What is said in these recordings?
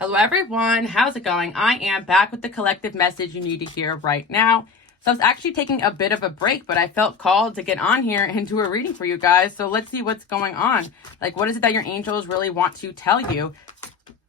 Hello everyone, how's it going? I am back with the collective message you need to hear right now. So I was actually taking a bit of a break, but I felt called to get on here and do a reading for you guys. So let's see what's going on. Like, what is it that your angels really want to tell you?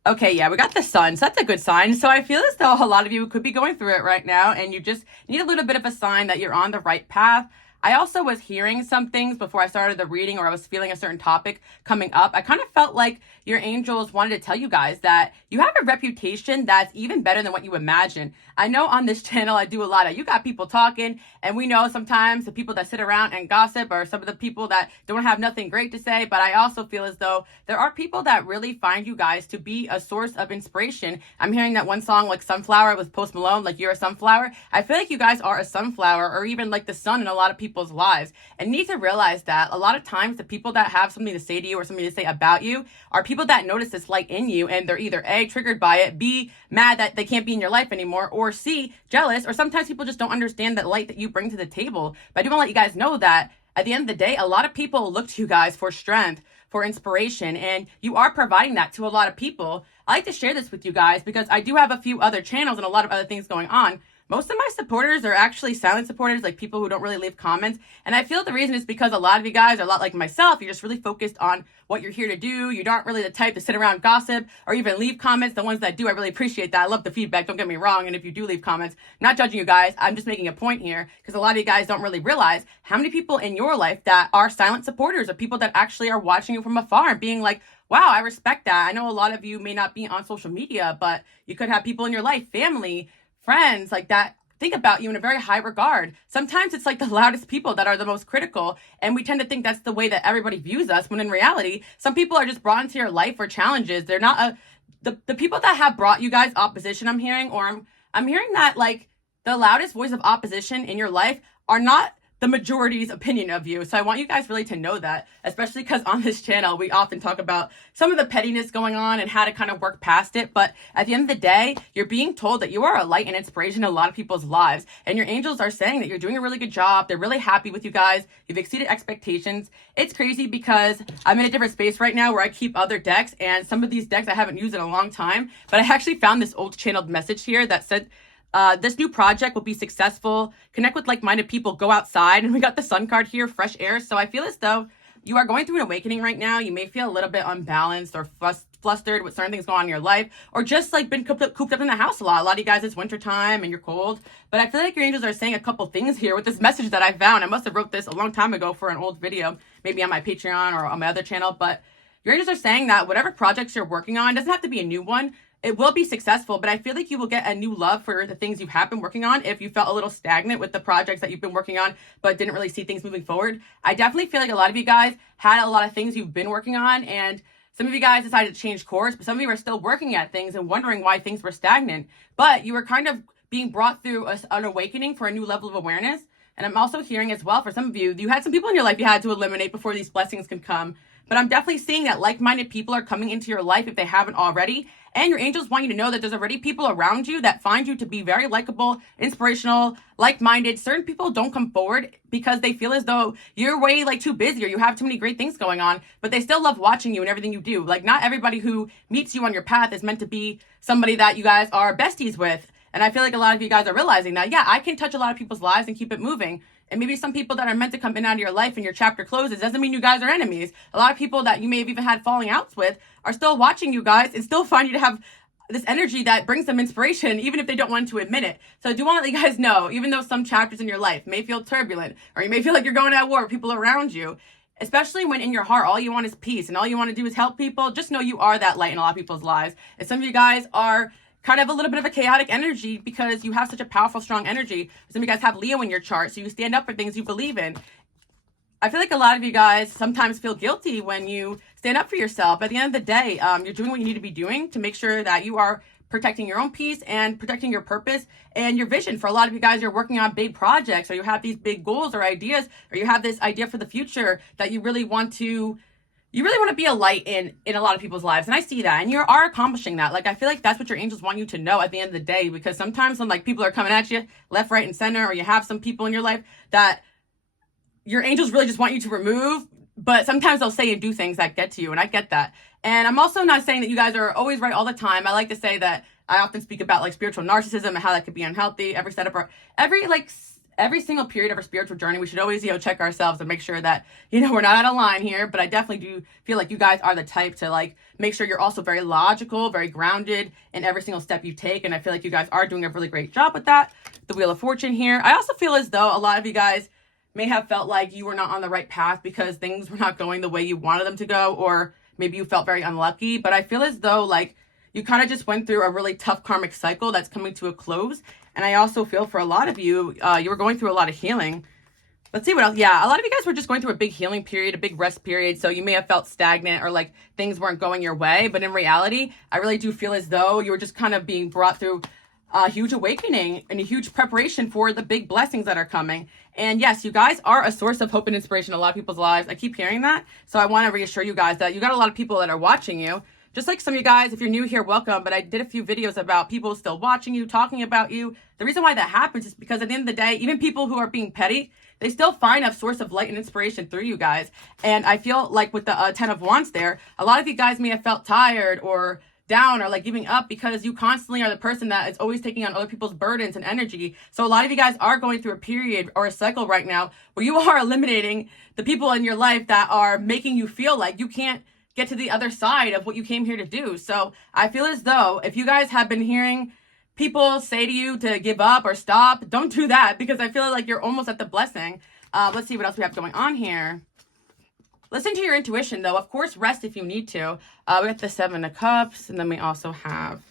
Okay, yeah, we got the sun, so that's a good sign. So I feel as though a lot of you could be going through it right now, and you just need a little bit of a sign that you're on the right path. I also was hearing some things before I started the reading, or I was feeling a certain topic coming up. I kind of felt like your angels wanted to tell you guys that you have a reputation that's even better than what you imagine. I know on this channel I do a lot of, you got people talking, and we know sometimes the people that sit around and gossip are some of the people that don't have nothing great to say, but I also feel as though there are people that really find you guys to be a source of inspiration. I'm hearing that one song like Sunflower with Post Malone, like You're a Sunflower. I feel like you guys are a sunflower, or even like the sun in a lot of people's lives, and you need to realize that a lot of times the people that have something to say to you or something to say about you are people that notice this light in you, and they're either A, triggered by it, B, mad that they can't be in your life anymore, or C, jealous, or sometimes people just don't understand that light that you bring to the table. But I do want to let you guys know that at the end of the day, a lot of people look to you guys for strength, for inspiration, and you are providing that to a lot of people. I like to share this with you guys because I do have a few other channels and a lot of other things going on. Most of my supporters are actually silent supporters, like people who don't really leave comments. And I feel the reason is because a lot of you guys are a lot like myself. You're just really focused on what you're here to do. You aren't really the type to sit around gossip or even leave comments. The ones that do, I really appreciate that. I love the feedback. Don't get me wrong. And if you do leave comments, I'm not judging you guys. I'm just making a point here because a lot of you guys don't really realize how many people in your life that are silent supporters or people that actually are watching you from afar and being like, wow, I respect that. I know a lot of you may not be on social media, but you could have people in your life, family, friends like that think about you in a very high regard. Sometimes it's like the loudest people that are the most critical, and we tend to think that's the way that everybody views us, when in reality, some people are just brought into your life for challenges. They're not the people that have brought you guys opposition, I'm hearing, or I'm hearing that like the loudest voice of opposition in your life are not the majority's opinion of you. So I want you guys really to know that, especially because on this channel, we often talk about some of the pettiness going on and how to kind of work past it. But at the end of the day, you're being told that you are a light and inspiration in a lot of people's lives. And your angels are saying that you're doing a really good job. They're really happy with you guys. You've exceeded expectations. It's crazy because I'm in a different space right now where I keep other decks, and some of these decks I haven't used in a long time. But I actually found this old channeled message here that said, this new project will be successful. Connect with like-minded people, go outside. And we got the sun card here, fresh air. So I feel as though you are going through an awakening right now. You may feel a little bit unbalanced or flustered with certain things going on in your life, or just like been cooped up in the house a lot. A lot of you guys, it's wintertime and you're cold. But I feel like your angels are saying a couple things here with this message that I found. I must have wrote this a long time ago for an old video, maybe on my Patreon or on my other channel. But your angels are saying that whatever projects you're working on, doesn't have to be a new one, it will be successful, but I feel like you will get a new love for the things you have been working on if you felt a little stagnant with the projects that you've been working on but didn't really see things moving forward. I definitely feel like a lot of you guys had a lot of things you've been working on, and some of you guys decided to change course, but some of you are still working at things and wondering why things were stagnant. But you were kind of being brought through an awakening for a new level of awareness. And I'm also hearing as well, for some of you, you had some people in your life you had to eliminate before these blessings can come. But I'm definitely seeing that like-minded people are coming into your life if they haven't already. And your angels want you to know that there's already people around you that find you to be very likable, inspirational, like-minded. Certain people don't come forward because they feel as though you're way like too busy or you have too many great things going on, but they still love watching you and everything you do. Like, not everybody who meets you on your path is meant to be somebody that you guys are besties with. And I feel like a lot of you guys are realizing that, yeah, I can touch a lot of people's lives and keep it moving. And maybe some people that are meant to come in and out of your life and your chapter closes doesn't mean you guys are enemies. A lot of people that you may have even had falling outs with are still watching you guys and still find you to have this energy that brings them inspiration, even if they don't want to admit it. So I do want to let you guys know, even though some chapters in your life may feel turbulent, or you may feel like you're going at war with people around you, especially when in your heart all you want is peace and all you want to do is help people, just know you are that light in a lot of people's lives. And some of you guys are kind of a little bit of a chaotic energy because you have such a powerful, strong energy. Some of you guys have Leo in your chart, so you stand up for things you believe in. I feel like a lot of you guys sometimes feel guilty when you stand up for yourself. At the end of the day, you're doing what you need to be doing to make sure that you are protecting your own peace and protecting your purpose and your vision. For a lot of you guys, you're working on big projects, or you have these big goals or ideas, or you have this idea for the future that you really want to be a light in a lot of people's lives. And I see that, and you are accomplishing that. Like, I feel like that's what your angels want you to know at the end of the day, because sometimes when like people are coming at you left, right, and center, or you have some people in your life that your angels really just want you to remove but sometimes they'll say and do things that get to you, and I get that. And I'm also not saying that you guys are always right all the time. I like to say that I often speak about like spiritual narcissism and how that could be unhealthy. Every single period of our spiritual journey, we should always, check ourselves and make sure that, we're not out of line here. But I definitely do feel like you guys are the type to like make sure you're also very logical, very grounded in every single step you take. And I feel like you guys are doing a really great job with that. The Wheel of Fortune here. I also feel as though a lot of you guys may have felt like you were not on the right path because things were not going the way you wanted them to go, or maybe you felt very unlucky. But I feel as though like you kind of just went through a really tough karmic cycle that's coming to a close. And I also feel for a lot of you, you were going through a lot of healing. Let's see what else. Yeah, a lot of you guys were just going through a big healing period, a big rest period. So you may have felt stagnant or like things weren't going your way. But in reality, I really do feel as though you were just kind of being brought through a huge awakening and a huge preparation for the big blessings that are coming. And yes, you guys are a source of hope and inspiration in a lot of people's lives. I keep hearing that. So I want to reassure you guys that you got a lot of people that are watching you. Just like some of you guys, if you're new here, welcome. But I did a few videos about people still watching you, talking about you. The reason why that happens is because at the end of the day, even people who are being petty, they still find a source of light and inspiration through you guys. And I feel like with the 10 of Wands there, a lot of you guys may have felt tired or down or like giving up because you constantly are the person that is always taking on other people's burdens and energy. So a lot of you guys are going through a period or a cycle right now where you are eliminating the people in your life that are making you feel like you can't get to the other side of what you came here to do. So I feel as though if you guys have been hearing people say to you to give up or stop, don't do that, because I feel like you're almost at the blessing. Let's see what else we have going on here. Listen to your intuition, though. Of course, rest if you need to. We got the 7 of Cups, and then we also have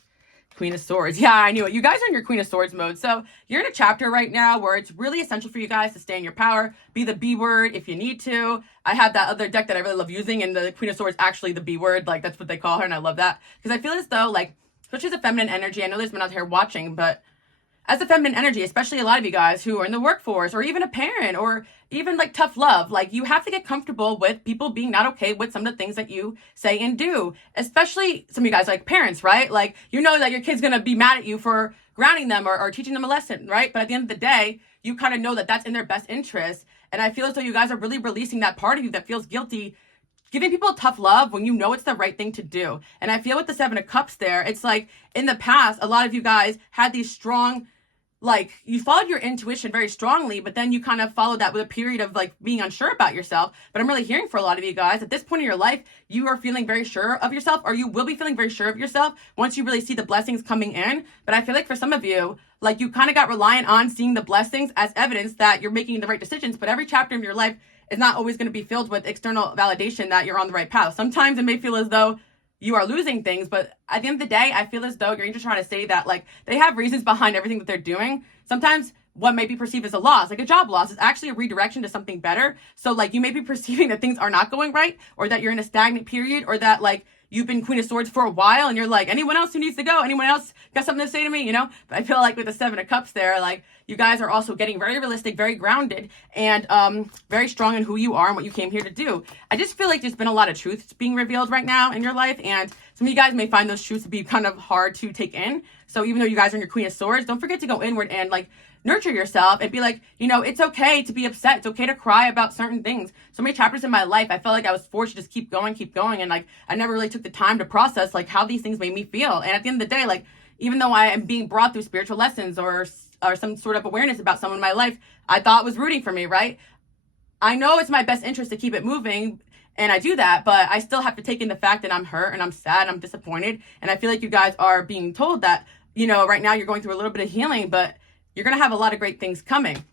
Queen of Swords. Yeah, I knew it. You guys are in your Queen of Swords mode. So you're in a chapter right now where it's really essential for you guys to stay in your power. Be the B word if you need to. I have that other deck that I really love using, and the Queen of Swords actually the B word. Like, that's what they call her, and I love that. Because I feel as though, like, especially as a feminine energy, I know there's been out here watching, but as a feminine energy, especially a lot of you guys who are in the workforce or even a parent or even like tough love, like you have to get comfortable with people being not okay with some of the things that you say and do, especially some of you guys like parents, right? Like, you know that your kid's going to be mad at you for grounding them or teaching them a lesson, right? But at the end of the day, you kind of know that that's in their best interest. And I feel as though you guys are really releasing that part of you that feels guilty, giving people tough love when you know it's the right thing to do. And I feel with the 7 of Cups there, it's like in the past, a lot of you guys had these strong, like, you followed your intuition very strongly, but then you kind of followed that with a period of like being unsure about yourself. But I'm really hearing for a lot of you guys at this point in your life, you are feeling very sure of yourself, or you will be feeling very sure of yourself once you really see the blessings coming in. But I feel like for some of you, like you kind of got reliant on seeing the blessings as evidence that you're making the right decisions. But every chapter of your life is not always going to be filled with external validation that you're on the right path. Sometimes it may feel as though you are losing things, but at the end of the day, I feel as though you're just trying to say that like they have reasons behind everything that they're doing. Sometimes what may be perceived as a loss, like a job loss, is actually a redirection to something better. So like you may be perceiving that things are not going right, or that you're in a stagnant period, or that like you've been Queen of Swords for a while and you're like, anyone else who needs to go? Anyone else got something to say to me, you know? But I feel like with the 7 of Cups there, like you guys are also getting very realistic, very grounded, and very strong in who you are and what you came here to do. I just feel like there's been a lot of truths being revealed right now in your life, and some of you guys may find those truths to be kind of hard to take in. So even though you guys are in your Queen of Swords, don't forget to go inward and like nurture yourself and be like, it's okay to be upset. It's okay to cry about certain things. So many chapters in my life, I felt like I was forced to just keep going. And like, I never really took the time to process like how these things made me feel. And at the end of the day, like, even though I am being brought through spiritual lessons or some sort of awareness about someone in my life I thought was rooting for me, right? I know it's my best interest to keep it moving, and I do that, but I still have to take in the fact that I'm hurt and I'm sad and I'm disappointed. And I feel like you guys are being told that, right now you're going through a little bit of healing, but you're going to have a lot of great things coming.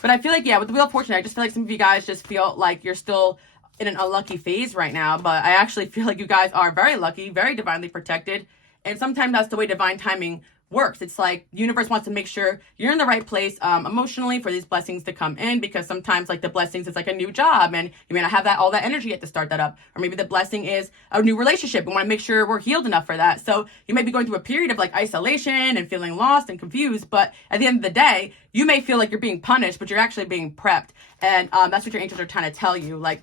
But I feel like, with the Wheel of Fortune, I just feel like some of you guys just feel like you're still in an unlucky phase right now. But I actually feel like you guys are very lucky, very divinely protected. And sometimes that's the way divine timing works. It's like the universe wants to make sure you're in the right place emotionally for these blessings to come in, because sometimes like the blessings is like a new job and you may not have all that energy yet to start that up. Or maybe the blessing is a new relationship. We want to make sure we're healed enough for that. So you may be going through a period of like isolation and feeling lost and confused, but at the end of the day, you may feel like you're being punished, but you're actually being prepped. And that's what your angels are trying to tell you. Like,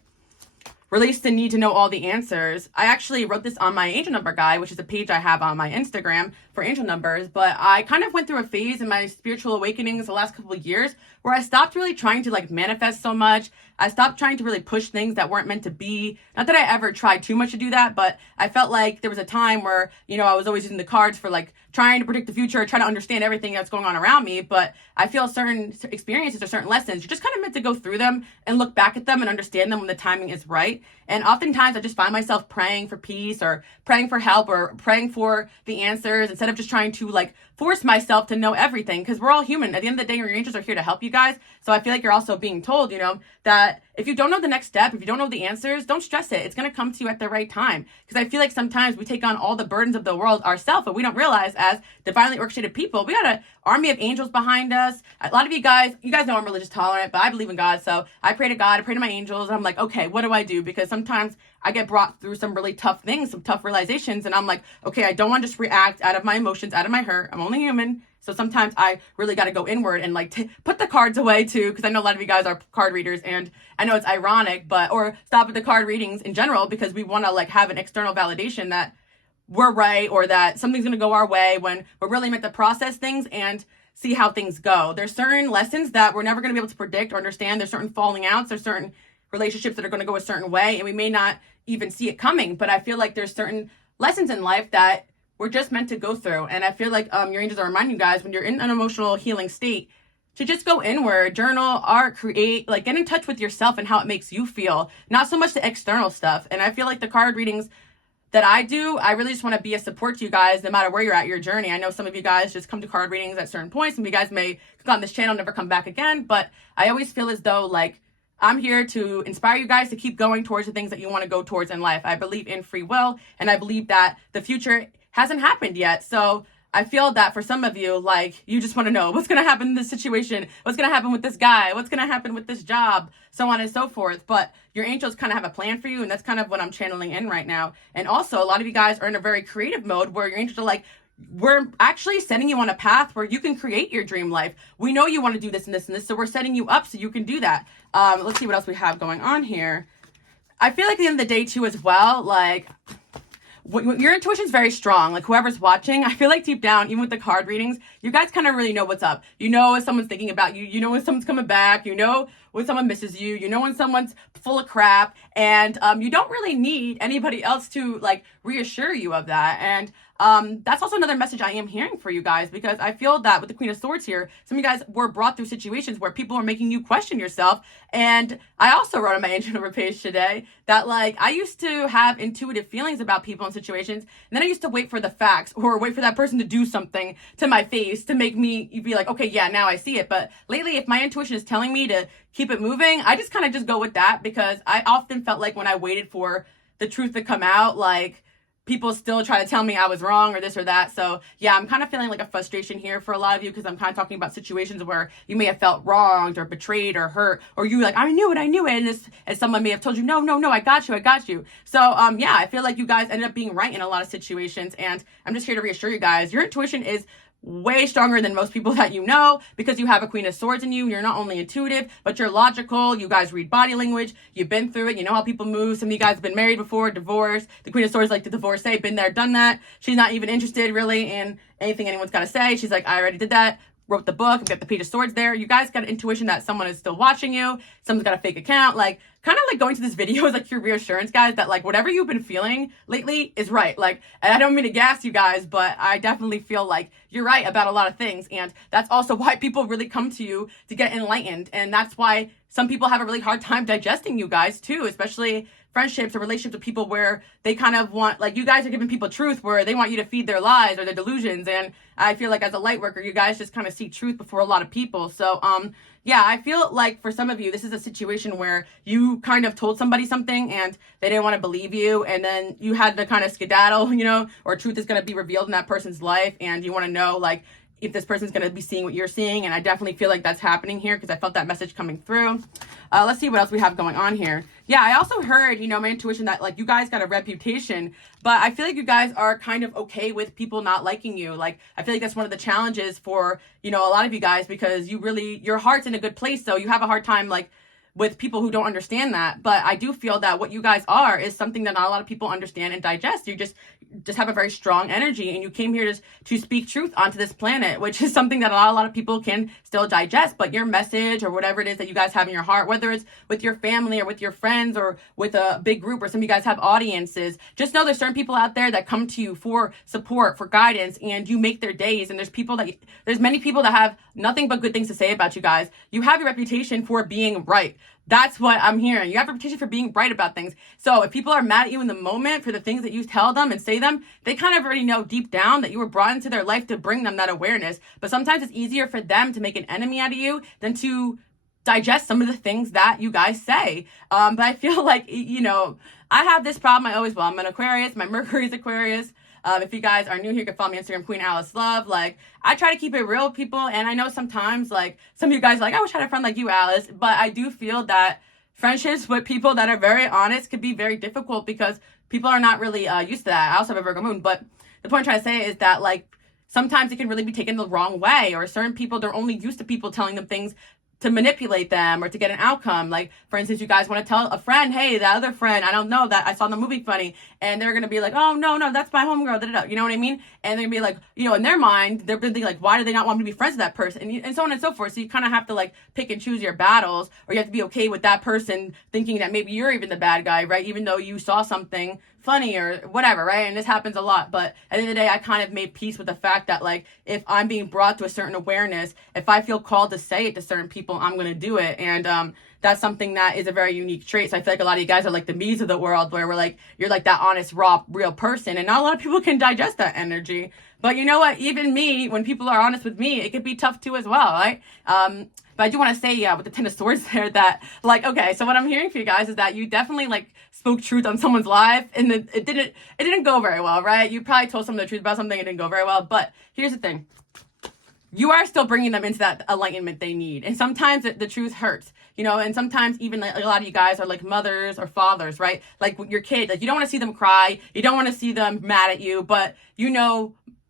release the need to know all the answers. I actually wrote this on my angel number guide, which is a page I have on my Instagram for angel numbers, but I kind of went through a phase in my spiritual awakenings the last couple of years where I stopped really trying to like manifest so much. I stopped trying to really push things that weren't meant to be. Not that I ever tried too much to do that, but I felt like there was a time where, you know, I was always using the cards for like trying to predict the future, trying to understand everything that's going on around me. But I feel certain experiences or certain lessons, you're just kind of meant to go through them and look back at them and understand them when the timing is right. And oftentimes I just find myself praying for peace or praying for help or praying for the answers instead of just trying to like force myself to know everything, because we're all human. At the end of the day, your angels are here to help you guys. So I feel like you're also being told, you know, that if you don't know the next step, if you don't know the answers, don't stress it. It's going to come to you at the right time. Because I feel like sometimes we take on all the burdens of the world ourselves, but we don't realize as divinely orchestrated people, we got an army of angels behind us. A lot of you guys know I'm religious tolerant, but I believe in God. So I pray to God, I pray to my angels. And I'm like, okay, what do I do? Because sometimes I get brought through some really tough things, some tough realizations. And I'm like, okay, I don't want to just react out of my emotions, out of my hurt. I'm only human. So sometimes I really got to go inward and like put the cards away too, because I know a lot of you guys are card readers, and I know it's ironic, but or stop at the card readings in general because we want to like have an external validation that we're right or that something's going to go our way, when we're really meant to process things and see how things go. There's certain lessons that we're never going to be able to predict or understand. There's certain falling outs. There's certain relationships that are going to go a certain way, and we may not even see it coming. But I feel like there's certain lessons in life that we're just meant to go through. And I feel like your angels are reminding you guys, when you're in an emotional healing state, to just go inward, journal, art, create, like get in touch with yourself and how it makes you feel, not so much the external stuff. And I feel like the card readings that I do, I really just want to be a support to you guys no matter where you're at your journey. I know some of you guys just come to card readings at certain points. Some of you guys may click on this channel, never come back again. But I always feel as though like I'm here to inspire you guys to keep going towards the things that you want to go towards in life. I believe in free will, and I believe that the future hasn't happened yet. So I feel that for some of you, like, you just want to know what's going to happen in this situation, what's going to happen with this guy, what's going to happen with this job, so on and so forth. But your angels kind of have a plan for you, and that's kind of what I'm channeling in right now. And also, a lot of you guys are in a very creative mode where your angels are like, we're actually setting you on a path where you can create your dream life. We know you want to do this and this and this, so we're setting you up so you can do that. Let's see what else we have going on here. I feel like at the end of the day, too, as well, like, your intuition is very strong. Like whoever's watching, I feel like deep down, even with the card readings, you guys kind of really know what's up. You know if someone's thinking about you. You know when someone's coming back. You know when someone misses you. You know when someone's full of crap. And you don't really need anybody else to like reassure you of that. And that's also another message I am hearing for you guys, because I feel that with the Queen of Swords here, some of you guys were brought through situations where people are making you question yourself. And I also wrote on my angel number page today that like I used to have intuitive feelings about people and situations, and then I used to wait for the facts or wait for that person to do something to my face to make me be like, okay, yeah, now I see it. But lately, if my intuition is telling me to keep it moving, I just kind of just go with that, because I often felt like when I waited for the truth to come out, like people still try to tell me I was wrong or this or that. So yeah, I'm kind of feeling like a frustration here for a lot of you, because I'm kind of talking about situations where you may have felt wronged or betrayed or hurt, or you like, I knew it. And someone may have told you, no, I got you. So yeah, I feel like you guys ended up being right in a lot of situations. And I'm just here to reassure you guys, your intuition is way stronger than most people that you know, because you have a Queen of Swords in you. You're not only intuitive, but you're logical. You guys read body language. You've been through it. You know how people move. Some of you guys have been married before, divorced. The Queen of Swords like the divorcee, been there, done that. She's not even interested really in anything anyone's got to say. She's like, I already did that. Wrote the book. I've got the Page of Swords there. You guys got an intuition that someone is still watching you. Someone's got a fake account. Like, kind of like going to this video is like your reassurance, guys, that like whatever you've been feeling lately is right. Like, and I don't mean to gas you guys, but I definitely feel like you're right about a lot of things. And that's also why people really come to you to get enlightened. And that's why some people have a really hard time digesting you guys too, especially friendships or relationships with people where they kind of want, like, you guys are giving people truth where they want you to feed their lies or their delusions. And I feel like as a light worker, you guys just kind of see truth before a lot of people. So, yeah, I feel like for some of you, this is a situation where you kind of told somebody something and they didn't want to believe you. And then you had to kind of skedaddle, you know, or truth is going to be revealed in that person's life. And you want to know, like, if this person's going to be seeing what you're seeing. And I definitely feel like that's happening here because I felt that message coming through. Let's see what else we have going on here. Yeah, I also heard, you know, my intuition that like you guys got a reputation, but I feel like you guys are kind of okay with people not liking you. Like, I feel like that's one of the challenges for, you know, a lot of you guys, because you really, your heart's in a good place. So you have a hard time like with people who don't understand that. But I do feel that what you guys are is something that not a lot of people understand and digest. You just have a very strong energy, and you came here to speak truth onto this planet, which is something that a lot of people can still digest. But your message, or whatever it is that you guys have in your heart, whether it's with your family or with your friends or with a big group, or some of you guys have audiences, just know there's certain people out there that come to you for support, for guidance, and you make their days. And there's many people that have nothing but good things to say about you guys. You have a reputation for being right. That's what I'm hearing. You have a reputation for being right about things. So if people are mad at you in the moment for the things that you tell them and say them, they kind of already know deep down that you were brought into their life to bring them that awareness. But sometimes it's easier for them to make an enemy out of you than to digest some of the things that you guys say. But I feel like, I have this problem. I'm an Aquarius. My Mercury's Aquarius. If you guys are new here, you can follow me on Instagram, Queen Alice Love. Like, I try to keep it real, people. And I know sometimes, like, some of you guys are like, I wish I had a friend like you, Alice. But I do feel that friendships with people that are very honest could be very difficult because people are not really used to that. I also have a Virgo moon. But the point I'm trying to say is that, like, sometimes it can really be taken the wrong way. Or certain people, they're only used to people telling them things to manipulate them or to get an outcome. Like, for instance, you guys want to tell a friend, hey, that other friend, I don't know, that I saw the movie funny, and they're going to be like, oh, no, that's my homegirl, da-da-da. You know what I mean? And they're going to be like, in their mind, they're thinking like, why do they not want me to be friends with that person? And so on and so forth. So you kind of have to like pick and choose your battles, or you have to be okay with that person thinking that maybe you're even the bad guy, right? Even though you saw something funny or whatever, right? And this happens a lot. But at the end of the day, I kind of made peace with the fact that, like, if I'm being brought to a certain awareness, if I feel called to say it to certain people, I'm going to do it. And that's something that is a very unique trait. So I feel like a lot of you guys are like the me's of the world, where we're like, you're like that honest, raw, real person. And not a lot of people can digest that energy. But you know what? Even me, when people are honest with me, it could be tough too as well, right? But I do want to say, with the Ten of Swords there, that, like, okay, so what I'm hearing for you guys is that you definitely, like, spoke truth on someone's life, and it didn't go very well, right? You probably told someone the truth about something, it didn't go very well. But here's the thing. You are still bringing them into that enlightenment they need. And sometimes the truth hurts, and sometimes even like a lot of you guys are like mothers or fathers, right? Like your kid, like you don't want to see them cry. You don't want to see them mad at you, but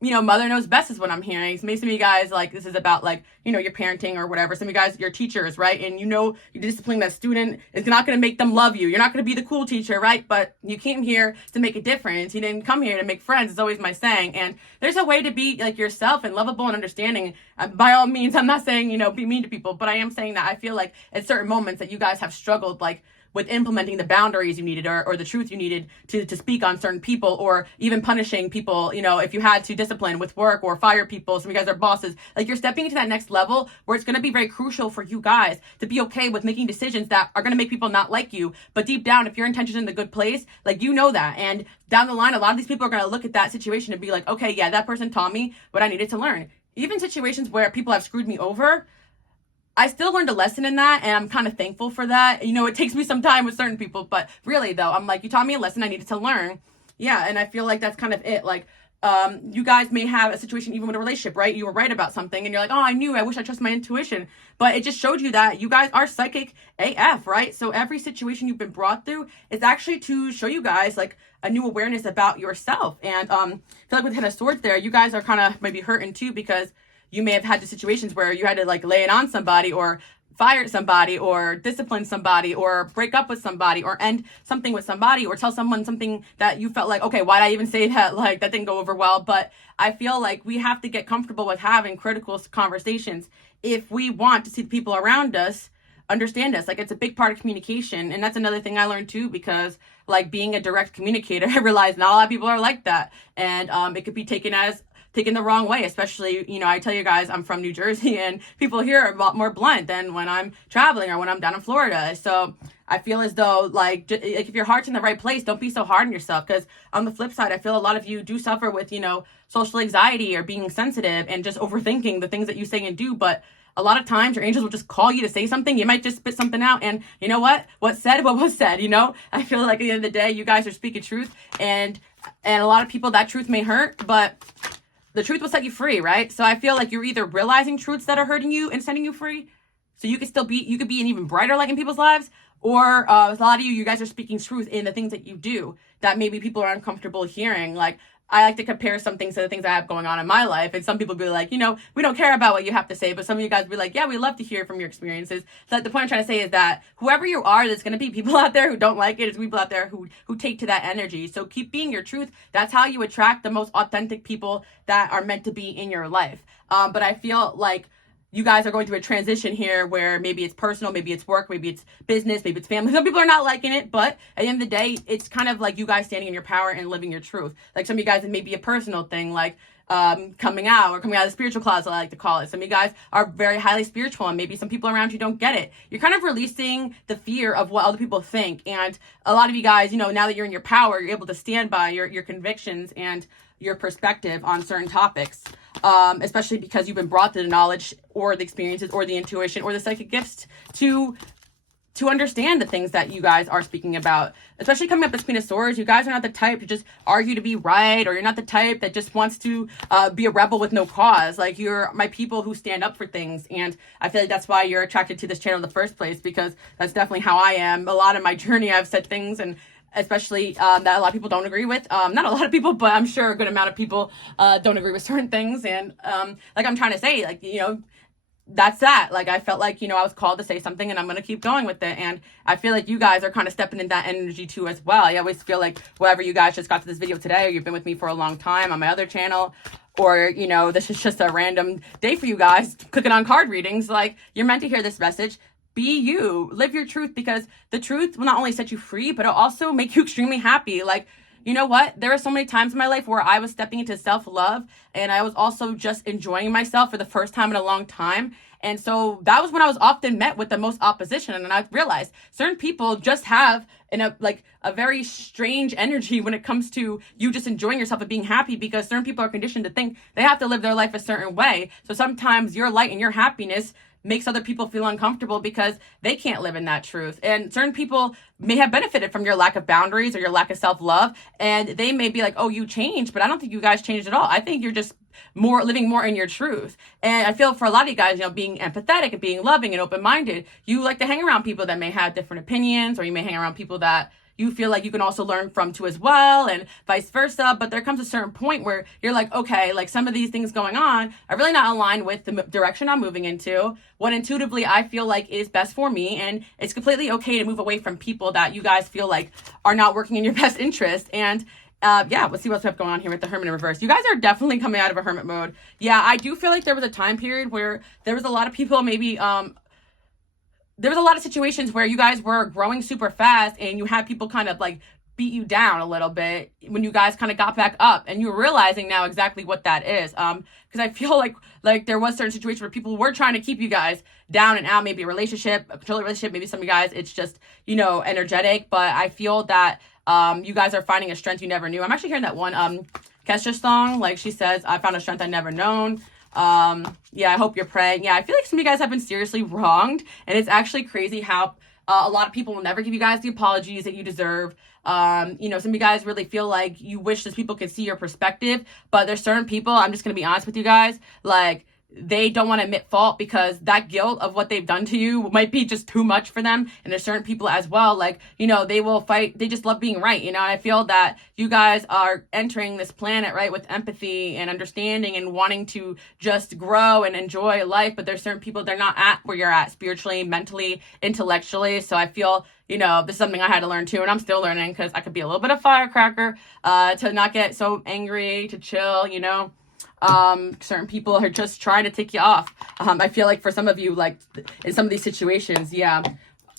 mother knows best is what I'm hearing. So maybe some of you guys, like, this is about, like, your parenting or whatever. Some of you guys, you're teachers, right? And you disciplining that student is not going to make them love you. You're not going to be the cool teacher, right? But you came here to make a difference. You didn't come here to make friends. It's always my saying. And there's a way to be, like, yourself and lovable and understanding. By all means, I'm not saying, be mean to people, but I am saying that I feel like at certain moments that you guys have struggled, like, with implementing the boundaries you needed or the truth you needed to speak on certain people, or even punishing people, if you had to discipline with work or fire people. Some of you guys are bosses. Like, you're stepping into that next level where it's going to be very crucial for you guys to be okay with making decisions that are going to make people not like you. But deep down, if your intention's in the good place, like, that. And down the line, a lot of these people are going to look at that situation and be like, okay, yeah, that person taught me what I needed to learn. Even situations where people have screwed me over, I still learned a lesson in that, and I'm kind of thankful for that. It takes me some time with certain people, but really, though, I'm like, you taught me a lesson I needed to learn. Yeah, and I feel like that's kind of it. Like, you guys may have a situation even with a relationship, right? You were right about something, and you're like, oh, I wish I trusted my intuition. But it just showed you that you guys are psychic AF, right? So every situation you've been brought through is actually to show you guys, like, a new awareness about yourself. And I feel like with Ten of Swords there, you guys are kind of maybe hurting, too, because you may have had the situations where you had to, like, lay it on somebody, or fire somebody, or discipline somebody, or break up with somebody, or end something with somebody, or tell someone something that you felt like, okay, why'd I even say that? Like, that didn't go over well. But I feel like we have to get comfortable with having critical conversations if we want to see the people around us understand us. Like, it's a big part of communication. And that's another thing I learned too, because, like, being a direct communicator, I realized not a lot of people are like that. And it could be taken the wrong way, especially, I tell you guys, I'm from New Jersey, and people here are a lot more blunt than when I'm traveling or when I'm down in Florida. So I feel as though, like, if your heart's in the right place, don't be so hard on yourself. Because on the flip side, I feel a lot of you do suffer with, social anxiety or being sensitive and just overthinking the things that you say and do. But a lot of times your angels will just call you to say something. You might just spit something out, and you know what was said I feel like at the end of the day, you guys are speaking truth, and a lot of people, that truth may hurt, but the truth will set you free, right? So I feel like you're either realizing truths that are hurting you and setting you free, so you could be an even brighter light in people's lives, Or a lot of you guys are speaking truth in the things that you do that maybe people are uncomfortable hearing. Like, I like to compare some things to the things I have going on in my life. And some people be like, we don't care about what you have to say. But some of you guys be like, yeah, we love to hear from your experiences. So the point I'm trying to say is that whoever you are, there's going to be people out there who don't like it. There's people out there who take to that energy. So keep being your truth. That's how you attract the most authentic people that are meant to be in your life. But I feel like you guys are going through a transition here where maybe it's personal, maybe it's work, maybe it's business, maybe it's family. Some people are not liking it, but at the end of the day, it's kind of like you guys standing in your power and living your truth. Like some of you guys, it may be a personal thing, like coming out of the spiritual closet, I like to call it. Some of you guys are very highly spiritual, and maybe some people around you don't get it. You're kind of releasing the fear of what other people think. And a lot of you guys, now that you're in your power, you're able to stand by your convictions and your perspective on certain topics, especially because you've been brought the knowledge or the experiences or the intuition or the psychic gifts to understand the things that you guys are speaking about. Especially coming up as Queen of Swords, you guys are not the type to just argue to be right, or you're not the type that just wants to be a rebel with no cause. Like, you're my people who stand up for things, and I feel like that's why you're attracted to this channel in the first place, because that's definitely how I am. A lot of my journey, I've said things, and especially that a lot of people don't agree with. Not a lot of people, but I'm sure a good amount of people don't agree with certain things. And like I'm trying to say, like, that's that. Like, I felt like, I was called to say something, and I'm going to keep going with it. And I feel like you guys are kind of stepping in that energy too as well. I always feel like whether you guys just got to this video today, or you've been with me for a long time on my other channel, or, this is just a random day for you guys clicking on card readings, like, you're meant to hear this message. Be you, live your truth, because the truth will not only set you free, but it'll also make you extremely happy. Like, you know what? There are so many times in my life where I was stepping into self-love, and I was also just enjoying myself for the first time in a long time. And so that was when I was often met with the most opposition. And I realized certain people just have a very strange energy when it comes to you just enjoying yourself and being happy, because certain people are conditioned to think they have to live their life a certain way. So sometimes your light and your happiness makes other people feel uncomfortable because they can't live in that truth. And certain people may have benefited from your lack of boundaries or your lack of self-love, and they may be like, oh, you changed, but I don't think you guys changed at all. I think you're just living more in your truth. And I feel for a lot of you guys, being empathetic and being loving and open-minded, you like to hang around people that may have different opinions, or you may hang around people that you feel like you can also learn from too as well, and vice versa. But there comes a certain point where you're like, okay, like some of these things going on are really not aligned with the direction I'm moving into, what intuitively I feel like is best for me. And it's completely okay to move away from people that you guys feel like are not working in your best interest. And yeah, let's see what's going on here with the Hermit in reverse. You guys are definitely coming out of a hermit mode. Yeah, I do feel like there was a time period where there was a lot of people maybe there was a lot of situations where you guys were growing super fast, and you had people kind of like beat you down a little bit when you guys kind of got back up, and you're realizing now exactly what that is. Because I feel like there was certain situations where people were trying to keep you guys down and out, maybe a relationship, a controlling relationship, maybe some of you guys, it's just, energetic. But I feel that you guys are finding a strength you never knew. I'm actually hearing that one Kesha song, like she says, I found a strength I never known. Yeah, I hope you're praying. Yeah, I feel like some of you guys have been seriously wronged, and it's actually crazy how a lot of people will never give you guys the apologies that you deserve. Some of you guys really feel like you wish that people could see your perspective, but there's certain people, I'm just gonna be honest with you guys, like, they don't want to admit fault because that guilt of what they've done to you might be just too much for them. And there's certain people as well, like, they will fight. They just love being right. And I feel that you guys are entering this planet, right, with empathy and understanding and wanting to just grow and enjoy life. But there's certain people, they're not at where you're at spiritually, mentally, intellectually. So I feel, this is something I had to learn too. And I'm still learning, because I could be a little bit of firecracker, to not get so angry, to chill, certain people are just trying to take you off. I feel like for some of you, like in some of these situations, yeah,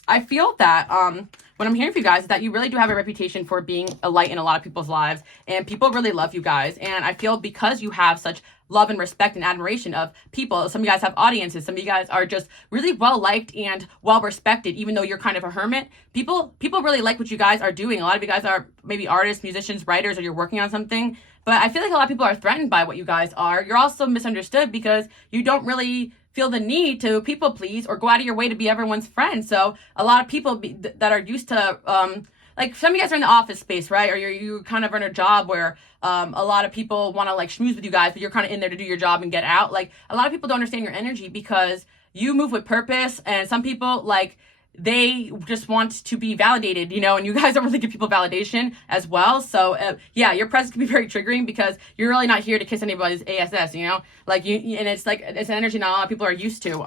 I feel that what I'm hearing from you guys is that you really do have a reputation for being a light in a lot of people's lives, and people really love you guys. And I feel because you have such love and respect and admiration of people, some of you guys have audiences, some of you guys are just really well liked and well respected, even though you're kind of a hermit. People really like what you guys are doing. A lot of you guys are maybe artists, musicians, writers, or you're working on something. But I feel like a lot of people are threatened by what you guys are. You're also misunderstood because you don't really feel the need to people please or go out of your way to be everyone's friend. So a lot of people that are used to, like some of you guys are in the office space, right? Or you kind of in a job where a lot of people want to like schmooze with you guys, but you're kind of in there to do your job and get out. Like a lot of people don't understand your energy because you move with purpose, and some people like they just want to be validated, you know, and you guys don't really give people validation as well. So yeah, your presence can be very triggering because you're really not here to kiss anybody's ass, you know, like and it's like, it's an energy not a lot of people are used to,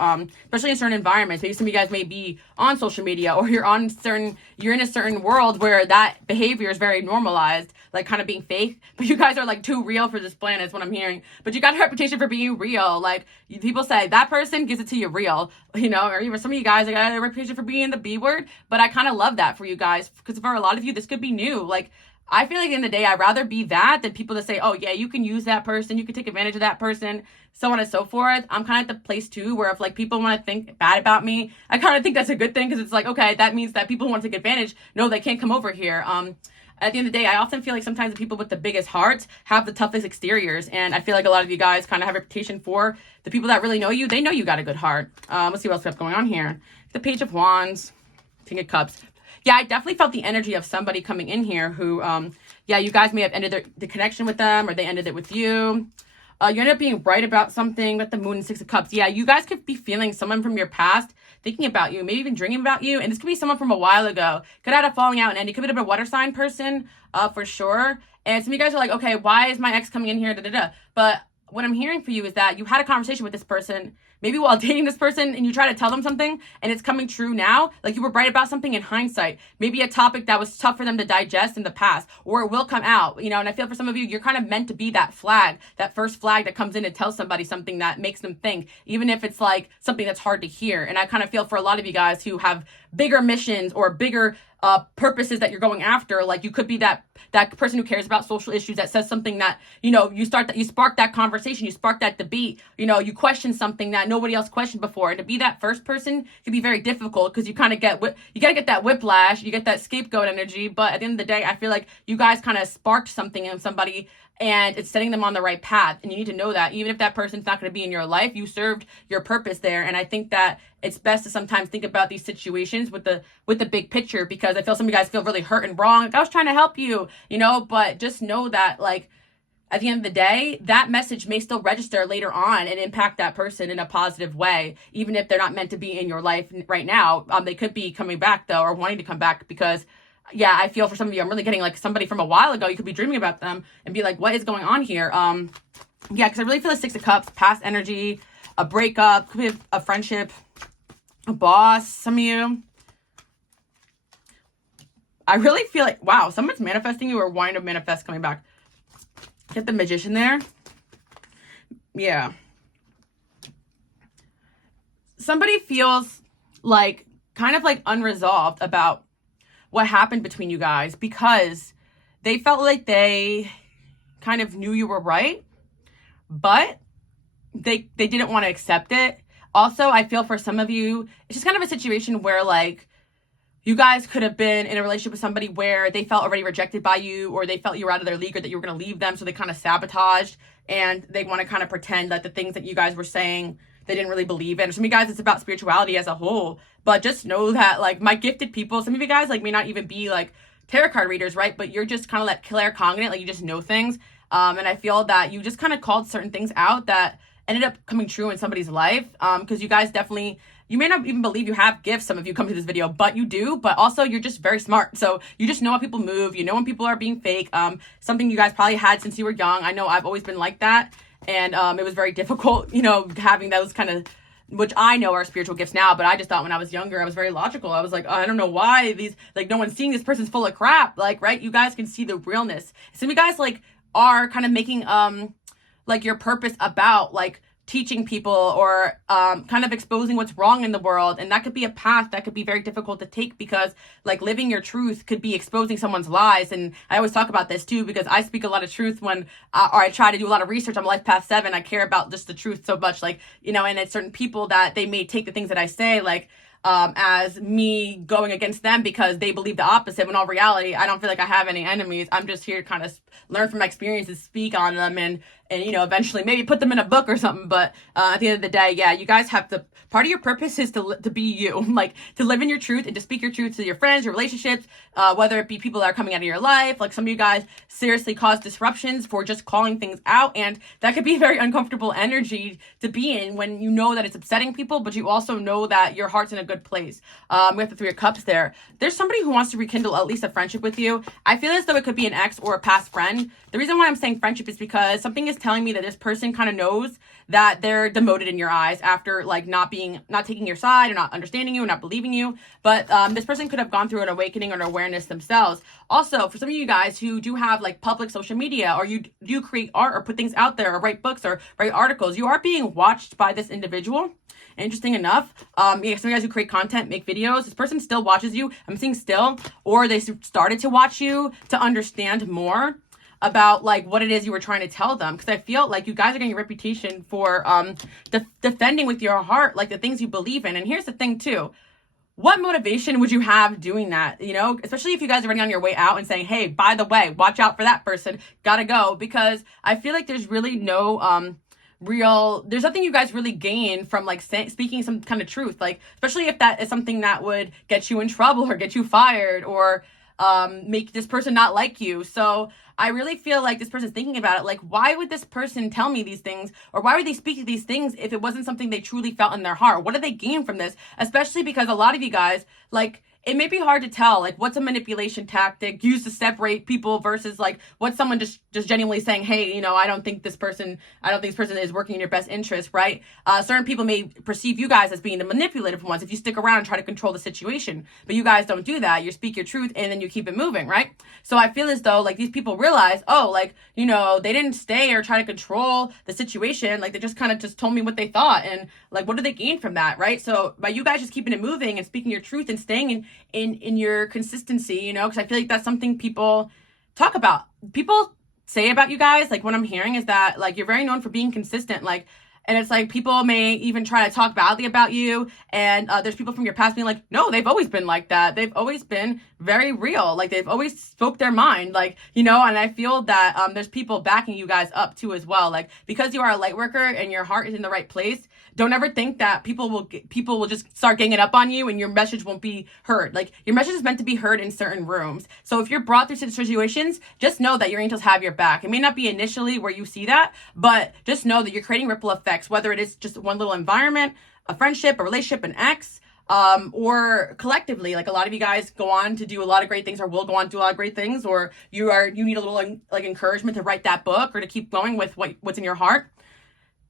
especially in certain environments. Maybe some of you guys may be on social media, or you're in a certain world where that behavior is very normalized, like kind of being fake, but you guys are like too real for this planet is what I'm hearing. But you got a reputation for being real. Like people say that person gives it to you real, you know, or even some of you guys got a reputation for being the B word. But I kind of love that for you guys, because for a lot of you this could be new. Like I feel like in the day I'd rather be that than people that say, oh yeah, you can use that person, you can take advantage of that person, so on and so forth. I'm kind of at the place too where if like people want to think bad about me, I kind of think that's a good thing, because it's like, okay, that means that people who want to take advantage know they can't come over here. At the end of the day, I often feel like sometimes the people with the biggest hearts have the toughest exteriors. And I feel like a lot of you guys kind of have a reputation for the people that really know you. They know you got a good heart. Let's see what else we have going on here. The Page of Wands, King of Cups. Yeah, I definitely felt the energy of somebody coming in here who, yeah, you guys may have ended the connection with them, or they ended it with you. You ended up being right about something with the Moon and Six of Cups. Yeah, you guys could be feeling someone from your past thinking about you, maybe even dreaming about you. And this could be someone from a while ago. Could have had a falling out and ending. Could have been a water sign person, for sure. And some of you guys are like, okay, why is my ex coming in here? Da, da, da. But what I'm hearing for you is that you had a conversation with this person, maybe while dating this person, and you try to tell them something and it's coming true now. Like you were right about something in hindsight, maybe a topic that was tough for them to digest in the past, or it will come out, you know. And I feel for some of you, you're kind of meant to be that flag, that first flag that comes in and tells somebody something that makes them think, even if it's like something that's hard to hear. And I kind of feel for a lot of you guys who have bigger missions or bigger purposes that you're going after. Like you could be that person who cares about social issues, that says something that, you know, you spark that conversation, you spark that debate, you know, you question something that nobody else questioned before. And to be that first person can be very difficult, because you kind of you gotta get that whiplash, you get that scapegoat energy. But at the end of the day, I feel like you guys kind of sparked something in somebody, and it's setting them on the right path. And you need to know that even if that person's not going to be in your life, you served your purpose there. And I think that it's best to sometimes think about these situations with the big picture, because I feel some of you guys feel really hurt and wrong. Like, I was trying to help you, you know, but just know that, like, at the end of the day, that message may still register later on and impact that person in a positive way, even if they're not meant to be in your life right now. They could be coming back though, or wanting to come back, because yeah, I feel for some of you, I'm really getting like somebody from a while ago. You could be dreaming about them and be like, what is going on here? Yeah, because I really feel the Six of Cups, past energy, a breakup, could be a friendship, a boss, some of you. I really feel like, wow, someone's manifesting you or wanting to manifest coming back. Get the Magician there. Yeah. Somebody feels like kind of like unresolved about what happened between you guys, because they felt like they kind of knew you were right, but they didn't want to accept it. Also, I feel for some of you, it's just kind of a situation where like you guys could have been in a relationship with somebody where they felt already rejected by you, or they felt you were out of their league, or that you were going to leave them. So they kind of sabotaged, and they want to kind of pretend that the things that you guys were saying, they didn't really believe in. For some of you guys, it's about spirituality as a whole. But just know that, like, my gifted people, some of you guys, like, may not even be, like, tarot card readers, right? But you're just kind of, like, claircognate, like, you just know things. And I feel that you just kind of called certain things out that ended up coming true in somebody's life. Because you guys definitely, you may not even believe you have gifts, some of you come to this video, but you do. But also, you're just very smart. So you just know how people move. You know when people are being fake. Something you guys probably had since you were young. I know I've always been like that. And it was very difficult, you know, having those kind of, which I know are spiritual gifts now, but I just thought when I was younger, I was very logical. I was like, oh, I don't know why these, like, no one's seeing this person's full of crap. Like, right? You guys can see the realness. Some of you guys, like, are kind of making, like, your purpose about, like, teaching people or kind of exposing what's wrong in the world. And that could be a path that could be very difficult to take, because like living your truth could be exposing someone's lies. And I always talk about this too, because I speak a lot of truth when, or I try to do a lot of research on Life Path 7. I care about just the truth so much, like, you know, and it's certain people that they may take the things that I say, like, as me going against them because they believe the opposite, when all reality, I don't feel like I have any enemies. I'm just here to kind of learn from my experiences, speak on them, and you know, eventually maybe put them in a book or something. But at the end of the day, yeah, you guys have to, part of your purpose is to be you, like to live in your truth and to speak your truth to your friends, your relationships, whether it be people that are coming out of your life. Like some of you guys seriously cause disruptions for just calling things out, and that could be very uncomfortable energy to be in when you know that it's upsetting people, but you also know that your heart's in a good place. We have the Three of Cups there. There's somebody who wants to rekindle at least a friendship with you. I feel as though it could be an ex or a past friend. The reason why I'm saying friendship is because something is telling me that this person kind of knows that they're demoted in your eyes after like not taking your side or not understanding you or not believing you. But this person could have gone through an awakening or an awareness themselves. Also, for some of you guys who do have like public social media, or you do create art or put things out there or write books or write articles, you are being watched by this individual. Interesting enough, some of you guys who create content, make videos, this person still watches you. I'm seeing still, or they started to watch you to understand more about like what it is you were trying to tell them, because I feel like you guys are getting a reputation for defending with your heart like the things you believe in. And here's the thing too, what motivation would you have doing that? You know, especially if you guys are already on your way out and saying, hey, by the way, watch out for that person, gotta go. Because I feel like there's really no there's nothing you guys really gain from like speaking some kind of truth, like especially if that is something that would get you in trouble or get you fired or make this person not like you. So I really feel like this person's thinking about it. Like, why would this person tell me these things? Or why would they speak to these things if it wasn't something they truly felt in their heart? What do they gain from this? Especially because a lot of you guys, like, it may be hard to tell, like, what's a manipulation tactic used to separate people versus, like, what's someone just genuinely saying, hey, you know, I don't think this person is working in your best interest, right? Certain people may perceive you guys as being the manipulative ones if you stick around and try to control the situation. But you guys don't do that. You speak your truth and then you keep it moving, right? So I feel as though, like, these people realize, oh, like, you know, they didn't stay or try to control the situation. Like, they just kind of just told me what they thought. And, like, what do they gain from that, right? So by you guys just keeping it moving and speaking your truth and staying in your consistency, you know, because I feel like that's something people talk about. People say about you guys, like what I'm hearing is that like you're very known for being consistent, like, and it's like people may even try to talk badly about you, and there's people from your past being like, no, they've always been like that. They've always been very real. Like they've always spoke their mind, like, you know. And I feel that there's people backing you guys up too as well. Like because you are a light worker and your heart is in the right place, don't ever think that people will just start ganging up on you and your message won't be heard. Like your message is meant to be heard in certain rooms. So if you're brought through situations, just know that your angels have your back. It may not be initially where you see that, but just know that you're creating ripple effects, whether it is just one little environment, a friendship, a relationship, an ex, or collectively. Like a lot of you guys go on to do a lot of great things, or will go on to do a lot of great things, or you need a little like encouragement to write that book or to keep going with what's in your heart.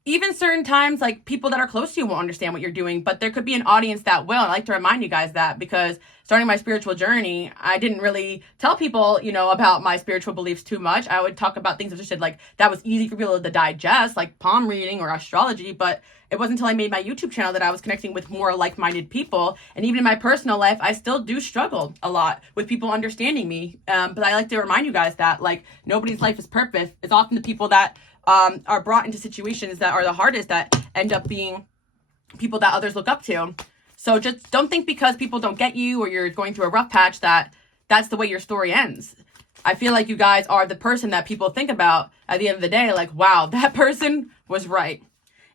Even certain times, like people that are close to you won't understand what you're doing, but there could be an audience that will. I like to remind you guys that, because starting my spiritual journey, I didn't really tell people, you know, about my spiritual beliefs too much. I would talk about things that was easy for people to digest, like palm reading or astrology. But it wasn't until I made my YouTube channel that I was connecting with more like-minded people. And even in my personal life, I still do struggle a lot with people understanding me. But I like to remind you guys that like nobody's life is perfect. It's often the people that are brought into situations that are the hardest that end up being people that others look up to. So just don't think because people don't get you or you're going through a rough patch that that's the way your story ends. I feel like you guys are the person that people think about at the end of the day, like, wow, that person was right.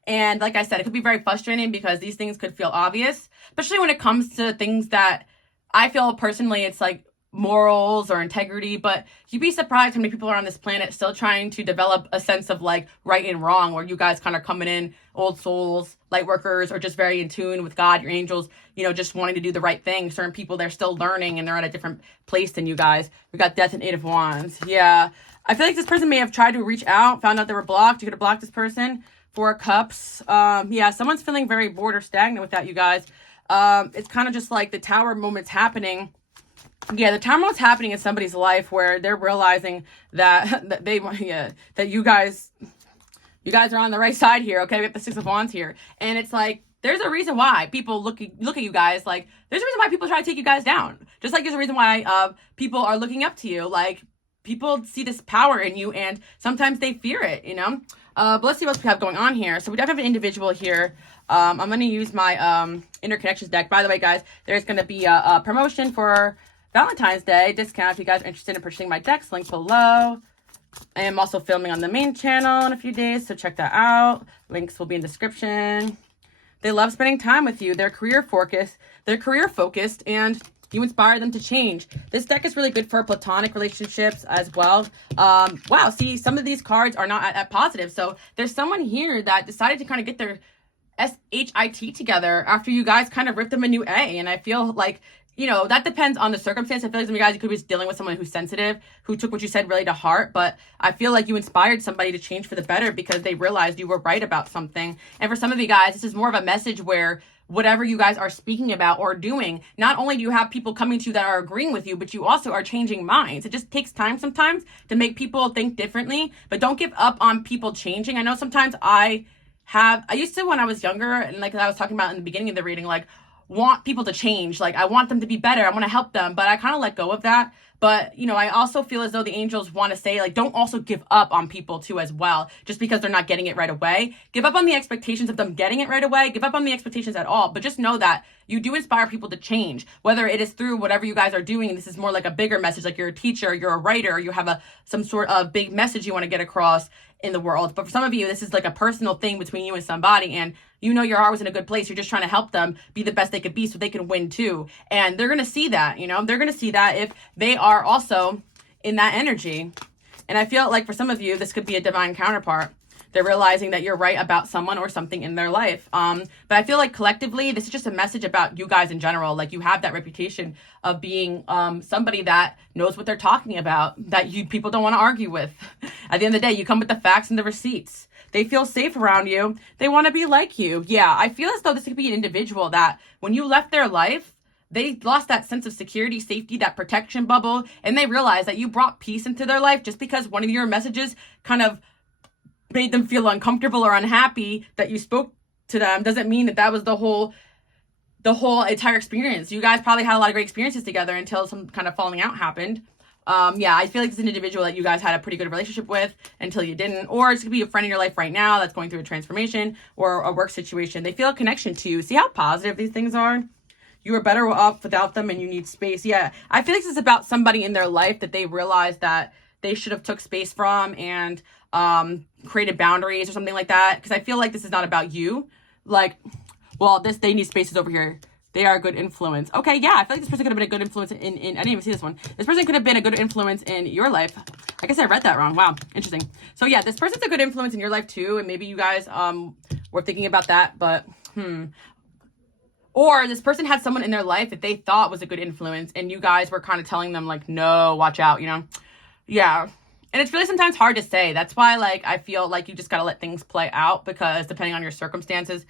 And like I said, it could be very frustrating because these things could feel obvious, especially when it comes to things that I feel personally, it's like morals or integrity. But you'd be surprised how many people are on this planet still trying to develop a sense of like right and wrong, where you guys kind of coming in old souls, light workers, or just very in tune with God, your angels, you know, just wanting to do the right thing. Certain people, they're still learning and they're at a different place than you guys. We got Death and Eight of Wands. Yeah, I feel like this person may have tried to reach out, found out they were blocked. You could have blocked this person. Four of Cups. Yeah, someone's feeling very bored or stagnant without you guys. It's kind of just like the Tower moment's happening. Yeah, the Tower moment's happening in somebody's life where they're realizing that that you guys are on the right side here. Okay, we have the Six of Wands here, and it's like there's a reason why people look at you guys. Like there's a reason why people try to take you guys down. Just like there's a reason why people are looking up to you. Like people see this power in you, and sometimes they fear it. You know. But let's see what else we have going on here. So we definitely have an individual here. I'm going to use my interconnections deck. By the way, guys, there's going to be a promotion for Valentine's Day discount if you guys are interested in purchasing my decks. Link below. I am also filming on the main channel in a few days, so check that out. Links will be in the description. They love spending time with you. They're career focused, and you inspire them to change. This deck is really good for platonic relationships as well. Wow, see, some of these cards are not at positive. So there's someone here that decided to kind of get their SHIT together after you guys kind of ripped them a new A. And I feel like, you know, that depends on the circumstance. I feel like some of you guys, you could be dealing with someone who's sensitive, who took what you said really to heart. But I feel like you inspired somebody to change for the better because they realized you were right about something. And for some of you guys, this is more of a message where whatever you guys are speaking about or doing, not only do you have people coming to you that are agreeing with you, but you also are changing minds. It just takes time sometimes to make people think differently, but don't give up on people changing. I know sometimes I used to, when I was younger, and like I was talking about in the beginning of the reading, like want people to change. Like I want them to be better. I want to help them, but I kind of let go of that. But, you know, I also feel as though the angels want to say, like, don't also give up on people too as well, just because they're not getting it right away. Give up on the expectations of them getting it right away. Give up on the expectations at all. But just know that you do inspire people to change, whether it is through whatever you guys are doing. This is more like a bigger message, like you're a teacher, you're a writer, you have some sort of big message you want to get across in the world. But for some of you, this is like a personal thing between you and somebody, and you know your heart was in a good place. You're just trying to help them be the best they could be so they can win too. And they're going to see that, you know, they're going to see that if they are also in that energy. And I feel like for some of you, this could be a divine counterpart. They're realizing that you're right about someone or something in their life. But I feel like collectively, this is just a message about you guys in general. Like you have that reputation of being somebody that knows what they're talking about, that people don't want to argue with. At the end of the day, you come with the facts and the receipts. They feel safe around you. They want to be like you. Yeah, I feel as though this could be an individual that when you left their life, they lost that sense of security, safety, that protection bubble, and they realized that you brought peace into their life just because one of your messages kind of made them feel uncomfortable or unhappy that you spoke to them. Doesn't mean that was the whole entire experience. You guys probably had a lot of great experiences together until some kind of falling out happened. Yeah, I feel like it's an individual that you guys had a pretty good relationship with until you didn't, or it's gonna be a friend in your life right now that's going through a transformation or a work situation. They feel a connection to you. See how positive these things are? You are better off without them and you need space. Yeah, I feel like this is about somebody in their life that they realized that they should have took space from and created boundaries or something like that. Because I feel like this is not about you. Like, well, they need spaces over here. They are a good influence. Okay, yeah, I feel like this person could have been a good influence in I didn't even see this one. This person could have been a good influence in your life. I guess I read that wrong. Wow, interesting. So yeah, this person's a good influence in your life too, and maybe you guys were thinking about that, but or this person had someone in their life that they thought was a good influence, and you guys were kind of telling them like, no, watch out, you know? Yeah. And it's really sometimes hard to say. That's why, like, I feel like you just got to let things play out, because depending on your circumstances,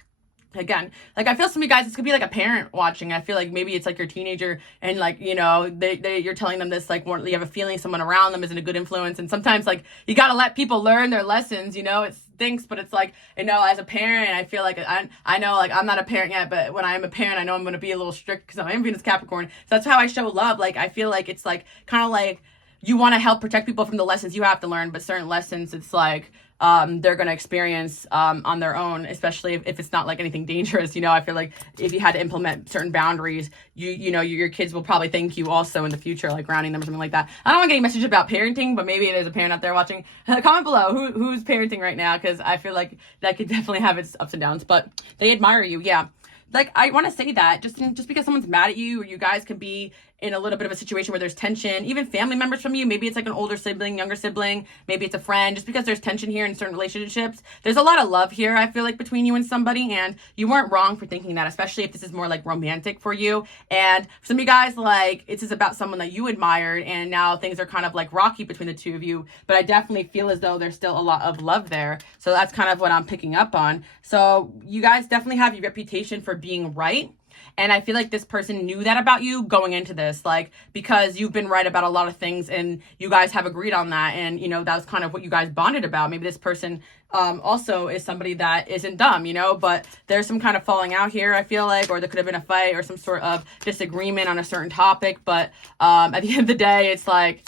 again, like, I feel some of you guys, this could be like a parent watching. I feel like maybe it's like your teenager and, like, you know, you're telling them this, like, you have a feeling someone around them isn't a good influence. And sometimes, like, you got to let people learn their lessons, you know? It stinks, but it's like, you know, as a parent, I feel like I know, like, I'm not a parent yet, but when I'm a parent, I know I'm going to be a little strict because I am Venus Capricorn. So that's how I show love. Like, I feel like it's like kind of like you want to help protect people from the lessons you have to learn, but certain lessons, it's like they're going to experience on their own, especially if it's not like anything dangerous. You know, I feel like if you had to implement certain boundaries, you know, your kids will probably thank you also in the future, like grounding them or something like that. I don't want to get any message about parenting, but maybe there's a parent out there watching. Comment below who's parenting right now, because I feel like that could definitely have its ups and downs, but they admire you. Yeah. Like, I want to say that just because someone's mad at you, or you guys could be in a little bit of a situation where there's tension, even family members from you, maybe it's like an older sibling, younger sibling, maybe it's a friend, just because there's tension here in certain relationships, there's a lot of love here, I feel like, between you and somebody, and you weren't wrong for thinking that, especially if this is more like romantic for you. And for some of you guys, like, it's just about someone that you admired, and now things are kind of like rocky between the two of you, but I definitely feel as though there's still a lot of love there. So that's kind of what I'm picking up on. So you guys definitely have your reputation for being right. And I feel like this person knew that about you going into this, like, because you've been right about a lot of things and you guys have agreed on that. And, you know, that was kind of what you guys bonded about. Maybe this person also is somebody that isn't dumb, you know, but there's some kind of falling out here, I feel like, or there could have been a fight or some sort of disagreement on a certain topic. But at the end of the day, it's like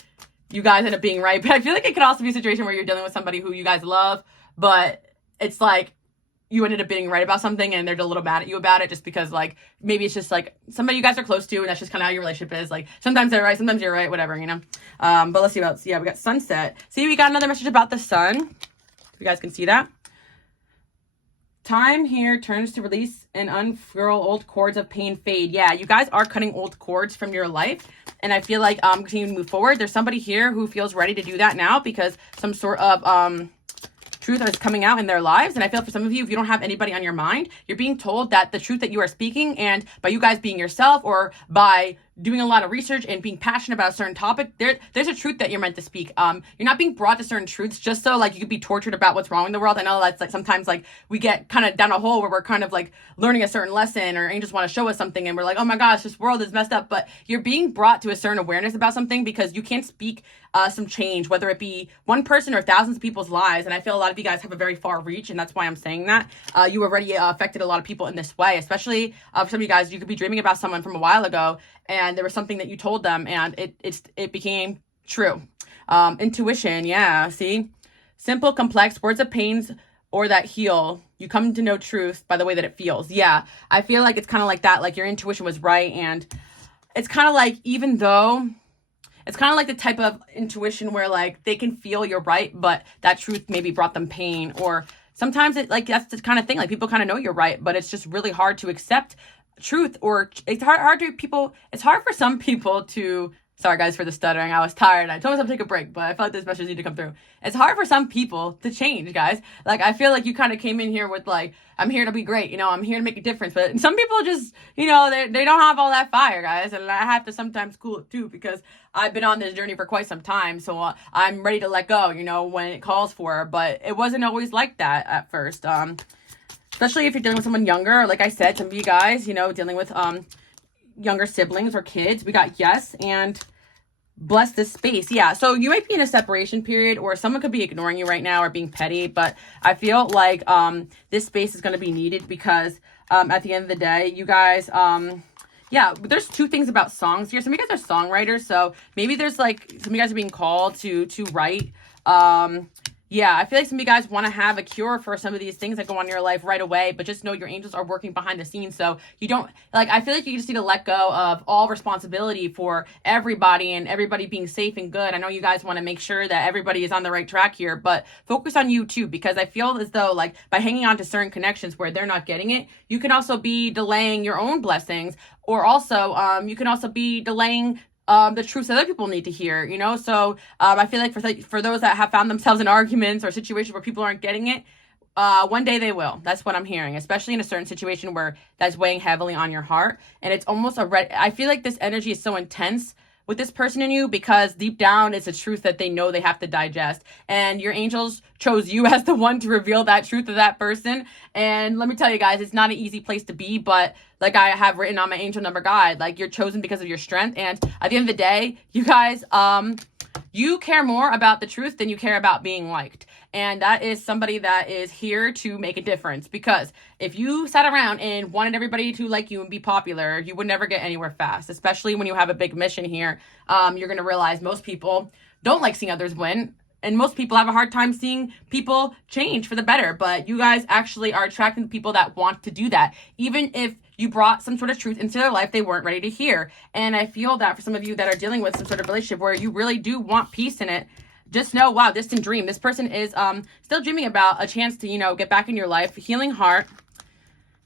you guys end up being right. But I feel like it could also be a situation where you're dealing with somebody who you guys love, but it's like you ended up being right about something and they're a little mad at you about it, just because, like, maybe it's just like somebody you guys are close to and that's just kind of how your relationship is. Like, sometimes they're right, sometimes you're right, whatever, you know. But let's see about, yeah, we got sunset. See, we got another message about the sun. You guys can see that. Time here turns to release and unfurl old cords of pain fade. Yeah, you guys are cutting old cords from your life. And I feel like continue to move forward. There's somebody here who feels ready to do that now because some sort of truth is coming out in their lives. And I feel for some of you, if you don't have anybody on your mind, you're being told that the truth that you are speaking, and by you guys being yourself or by doing a lot of research and being passionate about a certain topic, there's a truth that you're meant to speak. You're not being brought to certain truths just so like you could be tortured about what's wrong in the world. I know that's like sometimes like we get kind of down a hole where we're kind of like learning a certain lesson, or angels want to show us something and we're like, oh my gosh, this world is messed up. But you're being brought to a certain awareness about something because you can't speak some change, whether it be one person or thousands of people's lives. And I feel a lot of you guys have a very far reach, and that's why I'm saying that. You already affected a lot of people in this way, especially for some of you guys, you could be dreaming about someone from a while ago, and there was something that you told them, and it became true. Intuition, yeah, see? Simple, complex, words of pains or that heal. You come to know truth by the way that it feels. Yeah, I feel like it's kind of like that, like your intuition was right, and it's kind of like, even though it's kind of like the type of intuition where like they can feel you're right, but that truth maybe brought them pain. Or sometimes it like that's the kind of thing, like people kind of know you're right, but it's just really hard to accept truth. Or it's it's hard for some people to, sorry guys for the stuttering, I was tired, I told myself to take a break, but I felt like this message needed to come through. It's hard for some people to change, guys. Like I feel like you kind of came in here with like, I'm here to be great, you know, I'm here to make a difference. But some people just, you know, they don't have all that fire, guys. And I have to sometimes cool it too, because I've been on this journey for quite some time. So I'm ready to let go, you know, when it calls for. But it wasn't always like that at first. Especially if you're dealing with someone younger. Like I said, some of you guys, you know, dealing with younger siblings or kids. We got yes and bless this space. Yeah, so you might be in a separation period, or someone could be ignoring you right now or being petty, but I feel like this space is going to be needed because at the end of the day, you guys, yeah, there's two things about songs here. Some of you guys are songwriters, so maybe there's like some of you guys are being called to write. Yeah, I feel like some of you guys want to have a cure for some of these things that go on in your life right away, but just know your angels are working behind the scenes. So you don't, like, I feel like you just need to let go of all responsibility for everybody and everybody being safe and good. I know you guys want to make sure that everybody is on the right track here, but focus on you too, because I feel as though, like, by hanging on to certain connections where they're not getting it, you can also be delaying your own blessings, or also, you can also be delaying the truths that other people need to hear, you know? So I feel like for those that have found themselves in arguments or situations where people aren't getting it, one day they will. That's what I'm hearing, especially in a certain situation where that's weighing heavily on your heart. And it's almost I feel like this energy is so intense with this person in you, because deep down it's a truth that they know they have to digest, and your angels chose you as the one to reveal that truth to that person. And let me tell you guys, it's not an easy place to be, but like I have written on my angel number guide, like you're chosen because of your strength. And at the end of the day, you guys, you care more about the truth than you care about being liked. And that is somebody that is here to make a difference, because if you sat around and wanted everybody to like you and be popular, you would never get anywhere fast, especially when you have a big mission here. You're going to realize most people don't like seeing others win. And most people have a hard time seeing people change for the better. But you guys actually are attracting the people that want to do that. Even if you brought some sort of truth into their life they weren't ready to hear. And I feel that for some of you that are dealing with some sort of relationship where you really do want peace in it, just know, wow, distant dream. This person is still dreaming about a chance to, you know, get back in your life. Healing heart,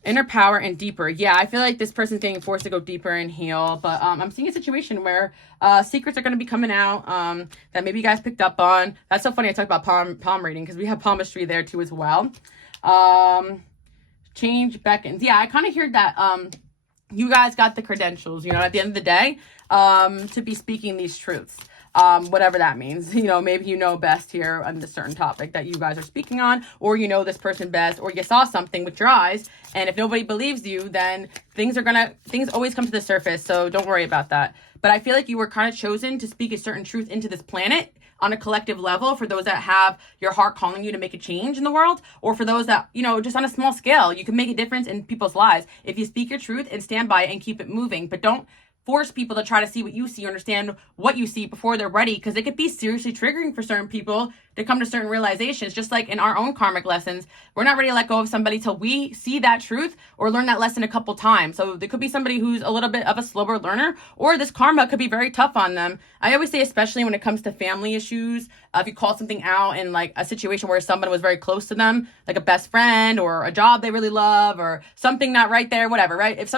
inner power, and deeper. Yeah, I feel like this person's getting forced to go deeper and heal. But I'm seeing a situation where secrets are going to be coming out that maybe you guys picked up on. That's so funny I talked about palm reading, because we have palmistry there too as well. Change beckons. Yeah, I kind of heard that you guys got the credentials, you know, at the end of the day, to be speaking these truths. Whatever that means, you know, maybe you know best here on this certain topic that you guys are speaking on, or you know this person best, or you saw something with your eyes, and if nobody believes you, then things always come to the surface, so don't worry about that. But I feel like you were kind of chosen to speak a certain truth into this planet on a collective level, for those that have your heart calling you to make a change in the world, or for those that, you know, just on a small scale, you can make a difference in people's lives if you speak your truth and stand by it and keep it moving. But don't force people to try to see what you see or understand what you see before they're ready, because it could be seriously triggering for certain people to come to certain realizations. Just like in our own karmic lessons, we're not ready to let go of somebody till we see that truth or learn that lesson a couple times. So there could be somebody who's a little bit of a slower learner, or this karma could be very tough on them. I always say, especially when it comes to family issues, if you call something out in like a situation where someone was very close to them, like a best friend or a job they really love, or something not right there, whatever, right? If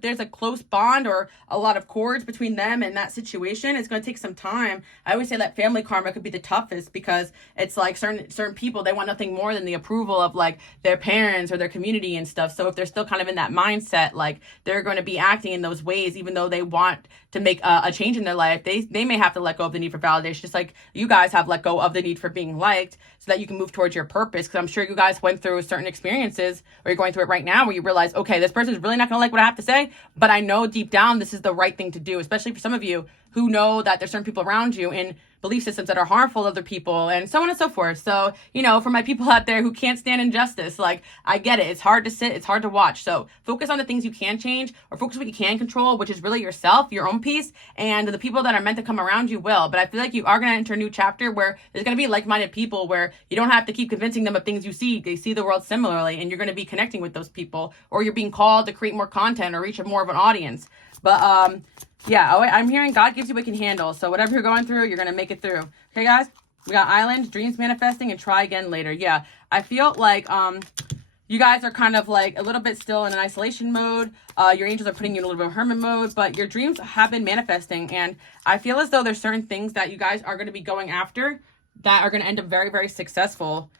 there's a close bond or a lot of cords between them and that situation, it's going to take some time. I always say that family karma could be the toughest, because it's like certain people, they want nothing more than the approval of like their parents or their community and stuff. So if they're still kind of in that mindset, like they're going to be acting in those ways, even though they want to make a change in their life, they may have to let go of the need for validation, just like you guys have let go of the need for being liked, so that you can move towards your purpose. Because I'm sure you guys went through certain experiences, or you're going through it right now, where you realize, okay, this person is really not going to like what I have to say, but I know deep down this is the right thing to do, especially for some of you who know that there's certain people around you in belief systems that are harmful to other people, and so on and so forth. So, you know, for my people out there who can't stand injustice, like, I get it. It's hard to sit, it's hard to watch. So focus on the things you can change, or focus what you can control, which is really yourself, your own peace, and the people that are meant to come around you will. But I feel like you are going to enter a new chapter where there's going to be like-minded people, where you don't have to keep convincing them of things you see. They see the world similarly, and you're going to be connecting with those people, or you're being called to create more content or reach more of an audience. But, yeah, I'm hearing God gives you what you can handle. So whatever you're going through, you're going to make it through. Okay, guys? We got Island, Dreams Manifesting, and Try Again Later. Yeah, I feel like you guys are kind of like a little bit still in an isolation mode. Your angels are putting you in a little bit of hermit mode, but your dreams have been manifesting. And I feel as though there's certain things that you guys are going to be going after that are going to end up very, very successful.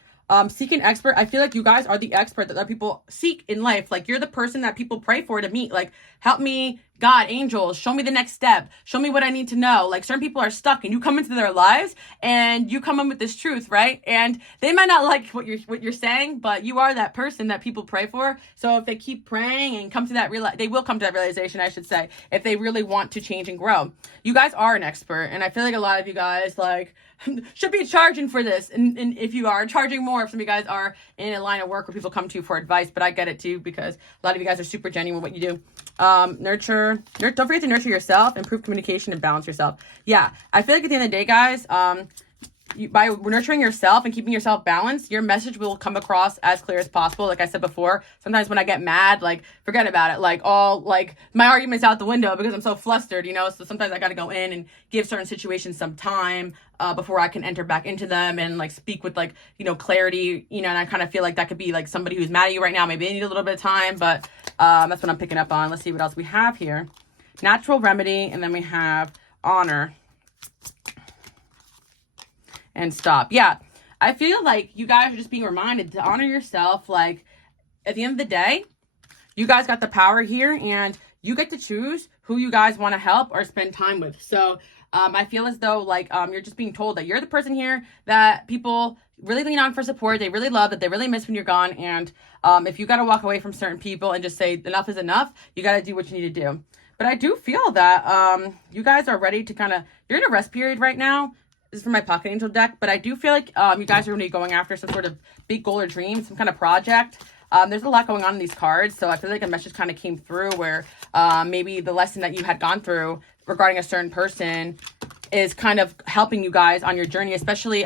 Seek an expert. I feel like you guys are the expert that people seek in life. Like, you're the person that people pray for to meet. Like, help me, God, angels, show me the next step. Show me what I need to know. Like, certain people are stuck, and you come into their lives and you come in with this truth, right? And they might not like what you're saying, but you are that person that people pray for. So if they keep praying and come to that they will come to that realization, I should say, if they really want to change and grow. You guys are an expert, and I feel like a lot of you guys like should be charging for this, and if you are charging more, if some of you guys are in a line of work where people come to you for advice, but I get it too, because a lot of you guys are super genuine what you do. Don't forget to nurture yourself, improve communication, and balance yourself. Yeah, I feel like at the end of the day, guys, by nurturing yourself and keeping yourself balanced, your message will come across as clear as possible. Like I said before, sometimes when I get mad, like, forget about it. Like, my argument's out the window because I'm so flustered, you know? So sometimes I got to go in and give certain situations some time before I can enter back into them and, like, speak with, like, you know, clarity, you know? And I kind of feel like that could be, like, somebody who's mad at you right now. Maybe they need a little bit of time, but that's what I'm picking up on. Let's see what else we have here. Natural remedy, and then we have honor. And stop. Yeah, I feel like you guys are just being reminded to honor yourself. Like, at the end of the day, you guys got the power here, and you get to choose who you guys want to help or spend time with. So I feel as though, like, you're just being told that you're the person here that people really lean on for support. They really love, that they really miss when you're gone. And if you got to walk away from certain people and just say enough is enough, you got to do what you need to do. But I do feel that you guys are ready to you're in a rest period right now. This is for my Pocket Angel deck, but I do feel like you guys are going to be going after some sort of big goal or dream, some kind of project. There's a lot going on in these cards, so I feel like a message kind of came through where maybe the lesson that you had gone through regarding a certain person is kind of helping you guys on your journey, especially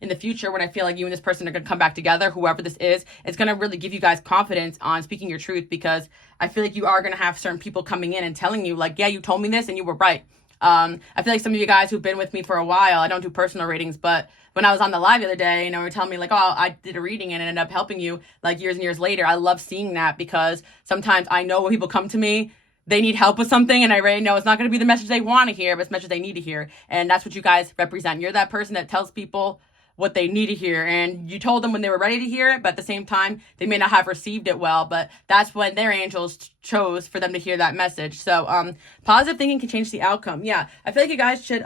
in the future, when I feel like you and this person are going to come back together, whoever this is. It's going to really give you guys confidence on speaking your truth, because I feel like you are going to have certain people coming in and telling you, like, yeah, you told me this and you were right. I feel like some of you guys who've been with me for a while, I don't do personal readings, but when I was on the live the other day, you know, were telling me like, oh, I did a reading and it ended up helping you like years and years later. I love seeing that, because sometimes I know when people come to me, they need help with something, and I already know it's not going to be the message they want to hear, but it's the message they need to hear. And that's what you guys represent. You're that person that tells people what they need to hear, and you told them when they were ready to hear it, but at the same time they may not have received it well, but that's when their angels chose for them to hear that message. So positive thinking can change the outcome. Yeah, I feel like you guys should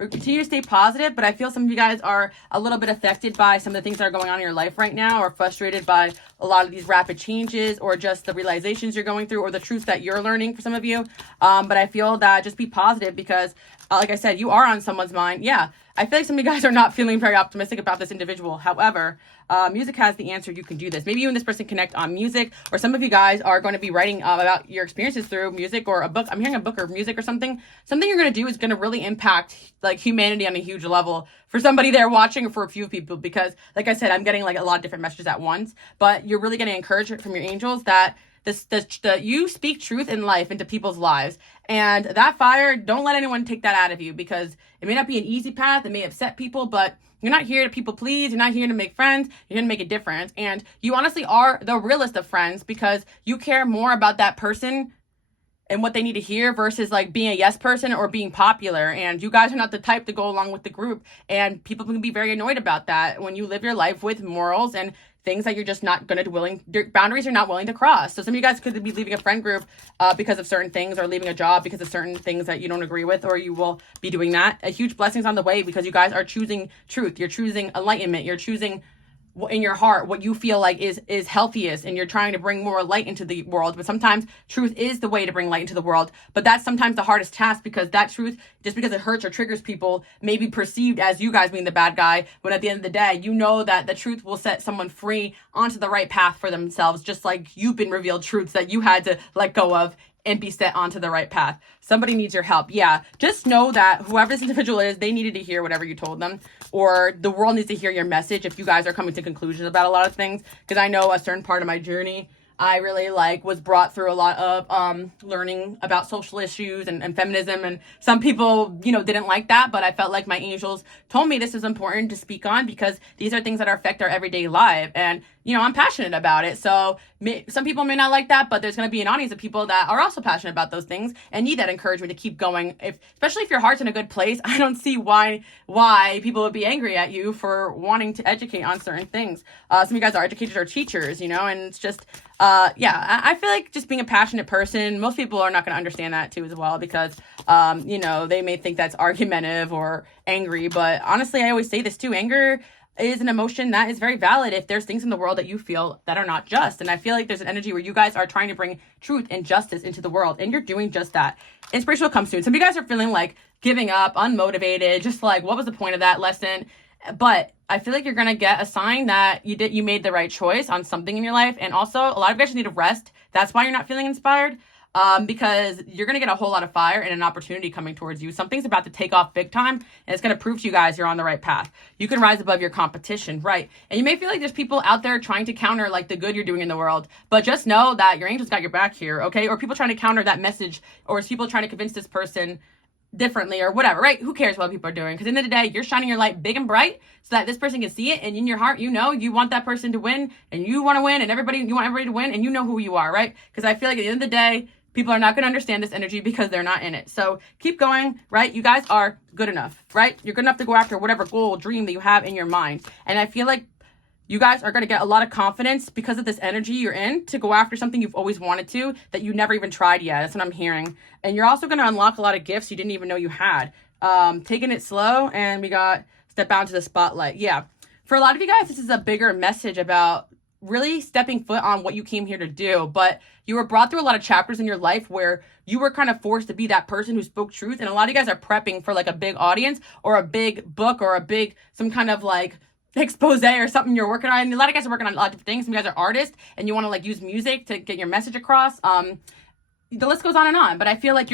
continue to stay positive, but I feel some of you guys are a little bit affected by some of the things that are going on in your life right now, or frustrated by a lot of these rapid changes, or just the realizations you're going through, or the truth that you're learning for some of you. But I feel that just be positive, because like I said, you are on someone's mind. Yeah, I feel like some of you guys are not feeling very optimistic about this individual. However, music has the answer. You can do this. Maybe you and this person connect on music, or some of you guys are going to be writing about your experiences through music or a book. I'm hearing a book or music or something. Something you're going to do is going to really impact like humanity on a huge level for somebody there watching, or for a few people, because like I said, I'm getting like a lot of different messages at once, but you're really getting encouragement from your angels that you speak truth in life into people's lives, and that fire, don't let anyone take that out of you, because it may not be an easy path, it may upset people, but you're not here to people please, you're not here to make friends, you're here to make a difference. And you honestly are the realest of friends, because you care more about that person and what they need to hear versus like being a yes person or being popular. And you guys are not the type to go along with the group, and people can be very annoyed about that when you live your life with morals and things that you're just not going to boundaries you're not willing to cross. So some of you guys could be leaving a friend group because of certain things, or leaving a job because of certain things that you don't agree with, or you will be doing that. A huge blessing's on the way because you guys are choosing truth. You're choosing enlightenment. You're choosing in your heart what you feel like is healthiest, and you're trying to bring more light into the world. But sometimes truth is the way to bring light into the world, but that's sometimes the hardest task, because that truth, just because it hurts or triggers people, may be perceived as you guys being the bad guy, when at the end of the day, you know that the truth will set someone free onto the right path for themselves, just like you've been revealed truths that you had to let go of and be set onto the right path. Somebody needs your help. Yeah, just know that whoever this individual is, they needed to hear whatever you told them, or the world needs to hear your message if you guys are coming to conclusions about a lot of things. Because I know a certain part of my journey, I really was brought through a lot of learning about social issues and feminism, and some people, didn't like that, but I felt like my angels told me this is important to speak on, because these are things that affect our everyday life, and I'm passionate about it. So some people may not like that, but there's going to be an audience of people that are also passionate about those things and need that encouragement to keep going. Especially if your heart's in a good place, I don't see why people would be angry at you for wanting to educate on certain things. Some of you guys are educators or teachers, and it's just, I feel like just being a passionate person, most people are not going to understand that too as well, because, they may think that's argumentative or angry. But honestly, I always say this too, anger is an emotion that is very valid if there's things in the world that you feel that are not just. And I feel like there's an energy where you guys are trying to bring truth and justice into the world, and you're doing just that. Inspiration will come soon. Some of you guys are feeling like giving up, unmotivated, just like, what was the point of that lesson? But I feel like you're going to get a sign that you made the right choice on something in your life. And also, a lot of you guys need to rest. That's why you're not feeling inspired. Because you're going to get a whole lot of fire and an opportunity coming towards you. Something's about to take off big time, and it's going to prove to you guys you're on the right path. You can rise above your competition, right? And you may feel like there's people out there trying to counter like the good you're doing in the world, but just know that your angels got your back here, okay? Or people trying to counter that message, or people trying to convince this person differently or whatever, right? Who cares what people are doing? Because at the end of the day, you're shining your light big and bright so that this person can see it, and in your heart, you want that person to win, and you want to win, and you want everybody to win, and you know who you are, right? Because I feel like at the end of the day, people are not going to understand this energy because they're not in it. So keep going, right? You guys are good enough, right? You're good enough to go after whatever goal, dream that you have in your mind. And I feel like you guys are going to get a lot of confidence because of this energy you're in to go after something you've always wanted to, that you never even tried yet. That's what I'm hearing. And you're also going to unlock a lot of gifts you didn't even know you had. Taking it slow, and we got step out into the spotlight. Yeah. For a lot of you guys, this is a bigger message about really stepping foot on what you came here to do. But you were brought through a lot of chapters in your life where you were kind of forced to be that person who spoke truth. And a lot of you guys are prepping for like a big audience or a big book or some kind of like expose or something you're working on. And a lot of you guys are working on a lot of different things. Some of you guys are artists and you want to like use music to get your message across. The list goes on and on, but I feel like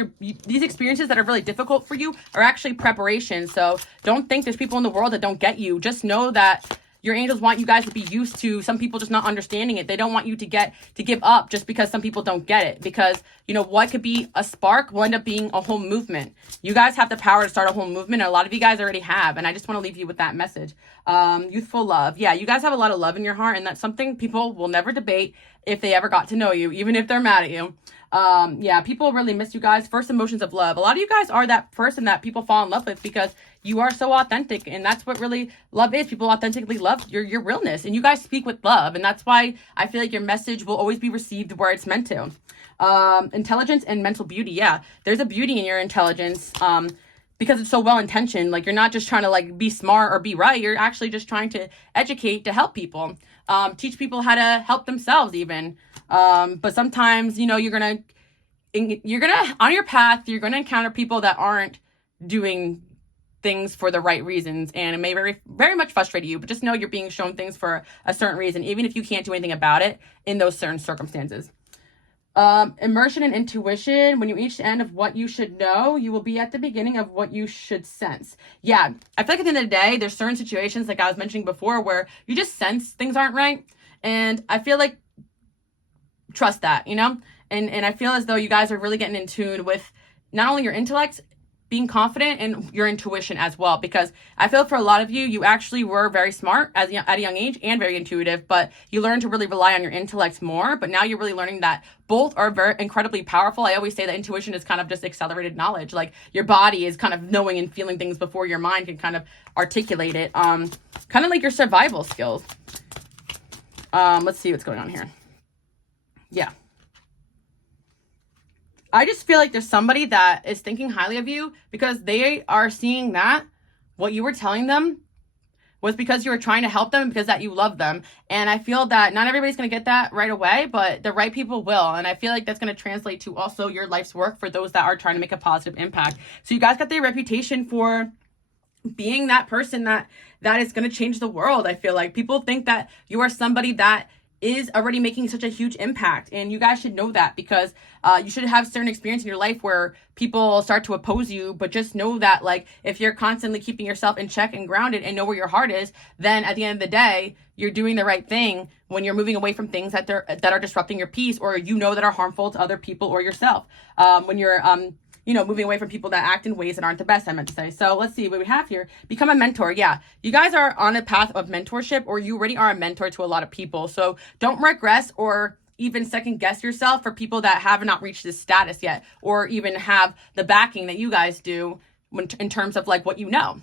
these experiences that are really difficult for you are actually preparation. So don't think there's people in the world that don't get you. Just know that your angels want you guys to be used to some people just not understanding it. They don't want you to give up just because some people don't get it. Because, what could be a spark will end up being a whole movement. You guys have the power to start a whole movement, and a lot of you guys already have. And I just want to leave you with that message. Youthful love. Yeah, you guys have a lot of love in your heart, and that's something people will never debate if they ever got to know you, even if they're mad at you. People really miss you guys. First emotions of love. A lot of you guys are that person that people fall in love with because you are so authentic, and that's what really love is. People authentically love your realness, and you guys speak with love, and that's why I feel like your message will always be received where it's meant to. Intelligence and mental beauty. Yeah, there's a beauty in your intelligence. Because it's so well-intentioned. Like, you're not just trying to like be smart or be right. You're actually just trying to educate, to help people, teach people how to help themselves even. But sometimes, you're gonna on your path, you're gonna encounter people that aren't doing things for the right reasons, and it may very, very much frustrate you, but just know you're being shown things for a certain reason, even if you can't do anything about it in those certain circumstances. Immersion and intuition. When you reach the end of what you should know, you will be at the beginning of what you should sense. Yeah, I feel like at the end of the day, there's certain situations, like I was mentioning before, where you just sense things aren't right. And I feel like, trust that, And I feel as though you guys are really getting in tune with not only your intellect, being confident in your intuition as well, because I feel for a lot of you, you actually were very smart at a young age and very intuitive, but you learned to really rely on your intellect more. But now you're really learning that both are very incredibly powerful. I always say that intuition is kind of just accelerated knowledge. Like your body is kind of knowing and feeling things before your mind can kind of articulate it. Kind of like your survival skills. Let's see what's going on here. Yeah. I just feel like there's somebody that is thinking highly of you because they are seeing that what you were telling them was because you were trying to help them, because that you love them. And I feel that not everybody's going to get that right away, but the right people will. And I feel like that's going to translate to also your life's work for those that are trying to make a positive impact. So you guys got the reputation for being that person that is going to change the world. I feel like people think that you are somebody that is already making such a huge impact, and you guys should know that, because you should have certain experience in your life where people start to oppose you, but just know that, like, if you're constantly keeping yourself in check and grounded and know where your heart is, then at the end of the day, you're doing the right thing when you're moving away from things that are disrupting your peace, or that are harmful to other people or yourself. When you're moving away from people that act in ways that aren't the best, I meant to say. So let's see what we have here. Become a mentor. Yeah, you guys are on a path of mentorship, or you already are a mentor to a lot of people. So don't regress or even second guess yourself for people that have not reached this status yet, or even have the backing that you guys do in terms of like what you know.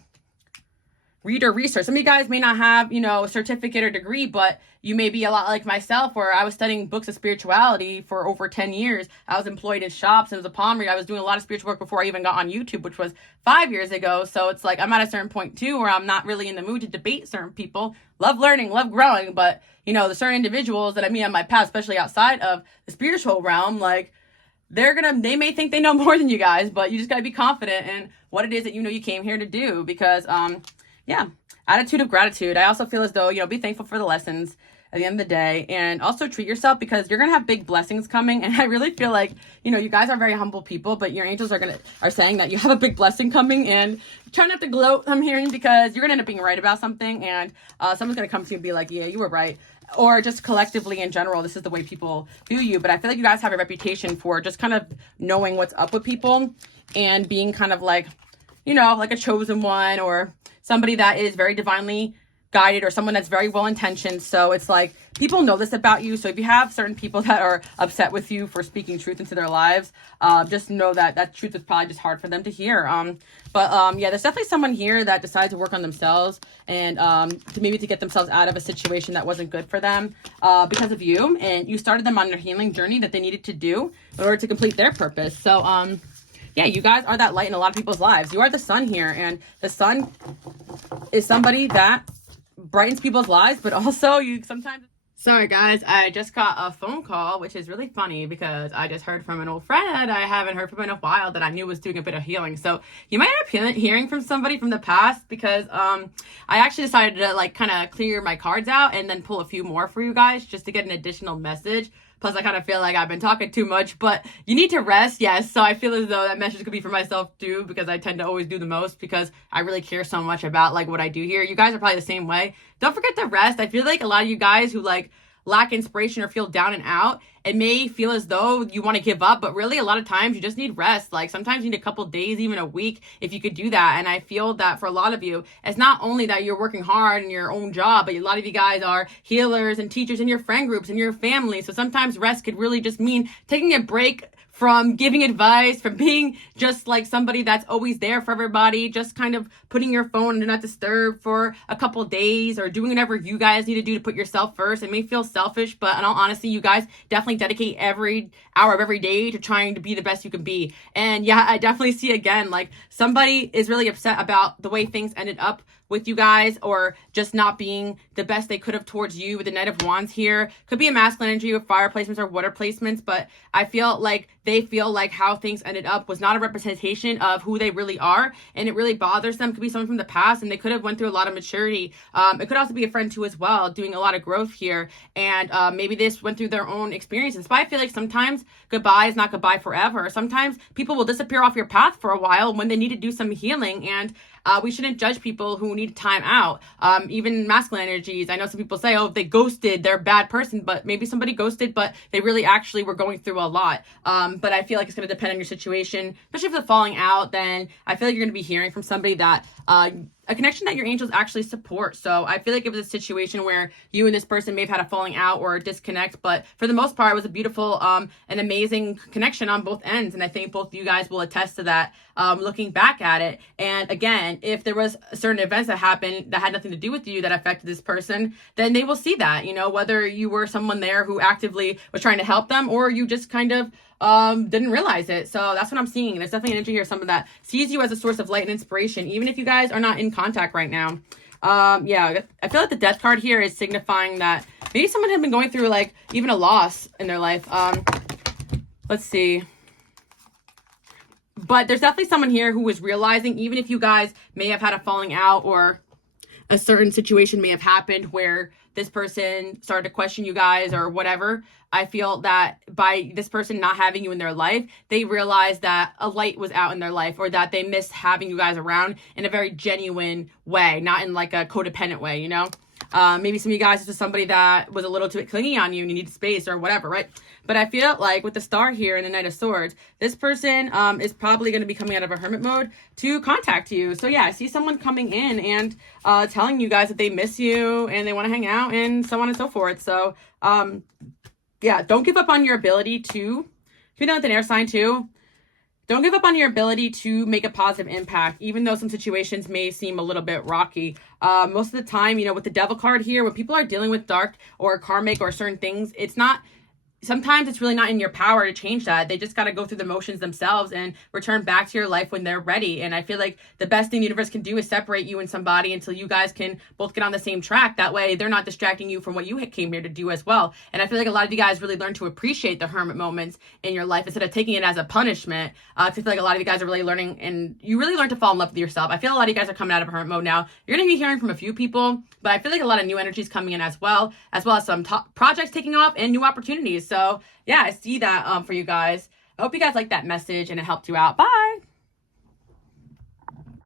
Read or research. Some of you guys may not have, a certificate or degree, but you may be a lot like myself, where I was studying books of spirituality for over 10 years. I was employed in shops and was a palm reader. I was doing a lot of spiritual work before I even got on YouTube, which was 5 years ago. So it's like I'm at a certain point too where I'm not really in the mood to debate certain people. Love learning, love growing, but the certain individuals that I meet on my path, especially outside of the spiritual realm, like they may think they know more than you guys, but you just gotta be confident in what it is that you came here to do, because yeah, attitude of gratitude. I also feel as though, be thankful for the lessons at the end of the day, and also treat yourself, because you're going to have big blessings coming. And I really feel like, you guys are very humble people, but your angels are saying that you have a big blessing coming, and try not to gloat, I'm hearing, because you're going to end up being right about something, and someone's going to come to you and be like, yeah, you were right. Or just collectively in general, this is the way people view you. But I feel like you guys have a reputation for just kind of knowing what's up with people and being kind of like, like a chosen one, or somebody that is very divinely guided, or someone that's very well-intentioned. So it's like people know this about you. So if you have certain people that are upset with you for speaking truth into their lives, just know that truth is probably just hard for them to hear. Yeah, there's definitely someone here that decides to work on themselves and to get themselves out of a situation that wasn't good for them because of you. And you started them on their healing journey that they needed to do in order to complete their purpose. So yeah, you guys are that light in a lot of people's lives. You are the sun here, and the sun is somebody that brightens people's lives, but also you sometimes... Sorry guys, I just got a phone call, which is really funny because I just heard from an old friend I haven't heard from in a while that I knew was doing a bit of healing. So you might end up hearing from somebody from the past, because I actually decided to like kind of clear my cards out and then pull a few more for you guys just to get an additional message. Plus, I kind of feel like I've been talking too much, but you need to rest, yes. So I feel as though that message could be for myself too, because I tend to always do the most because I really care so much about like what I do here. You guys are probably the same way. Don't forget to rest. I feel like a lot of you guys who like lack inspiration or feel down and out, it may feel as though you want to give up, but really a lot of times you just need rest. Like sometimes you need a couple days, even a week, if you could do that. And I feel that for a lot of you, it's not only that you're working hard in your own job, but a lot of you guys are healers and teachers in your friend groups and your family. So sometimes rest could really just mean taking a break from giving advice, from being just like somebody that's always there for everybody, just kind of putting your phone do not disturb for a couple days, or doing whatever you guys need to do to put yourself first. It may feel selfish, but in all honesty, you guys definitely dedicate every hour of every day to trying to be the best you can be. And yeah, I definitely see again, like somebody is really upset about the way things ended up with you guys, or just not being the best they could have towards you with the Knight of Wands here. Could be a masculine energy with fire placements or water placements, but I feel like they feel like how things ended up was not a representation of who they really are, and it really bothers them. Could be someone from the past, and they could have went through a lot of maturity. It could also be a friend too as well, doing a lot of growth here, and maybe they just went through their own experiences. But I feel like sometimes goodbye is not goodbye forever. Sometimes people will disappear off your path for a while when they need to do some healing, and We shouldn't judge people who need time out. Even masculine energies. I know some people say, oh, if they ghosted, they're a bad person, but maybe somebody ghosted, but they really actually were going through a lot. But I feel like it's going to depend on your situation, especially if they're falling out. Then I feel like you're going to be hearing from somebody that a connection that your angels actually support. So I feel like it was a situation where you and this person may have had a falling out or a disconnect, but for the most part, it was a beautiful and amazing connection on both ends. And I think both of you guys will attest to that looking back at it. And again, if there was certain events that happened that had nothing to do with you that affected this person, then they will see that, you know, whether you were someone there who actively was trying to help them or you just kind of didn't realize it. So that's what I'm seeing. There's definitely an energy here, someone that sees you as a source of light and inspiration, even if you guys are not in contact right now. Yeah, I feel like the death card here is signifying that maybe someone had been going through like even a loss in their life. Let's see. But there's definitely someone here who is realizing, even if you guys may have had a falling out or a certain situation may have happened where this person started to question you guys or whatever, I feel that by this person not having you in their life, they realized that a light was out in their life or that they missed having you guys around in a very genuine way, not in like a codependent way, you know? Maybe some of you guys is just somebody that was a little too clingy on you and you need space or whatever, right? But I feel like with the star here and the Knight of Swords, this person is probably going to be coming out of a hermit mode to contact you. So yeah, I see someone coming in and telling you guys that they miss you and they want to hang out and so on and so forth. So yeah, don't give up on your ability to, you know, with an air sign too, don't give up on your ability to make a positive impact, even though some situations may seem a little bit rocky. Most of the time, you know, with the Devil card here, when people are dealing with dark or karmic or certain things, sometimes it's really not in your power to change that. They just got to go through the motions themselves and return back to your life when they're ready. And I feel like the best thing the universe can do is separate you and somebody until you guys can both get on the same track. That way they're not distracting you from what you came here to do as well. And I feel like a lot of you guys really learn to appreciate the hermit moments in your life instead of taking it as a punishment. I feel like a lot of you guys are really learning and you really learn to fall in love with yourself. I feel a lot of you guys are coming out of hermit mode now. You're going to be hearing from a few people, but I feel like a lot of new energies coming in as well as some projects taking off and new opportunities. So yeah, I see that for you guys. I hope you guys like that message and it helped you out. Bye.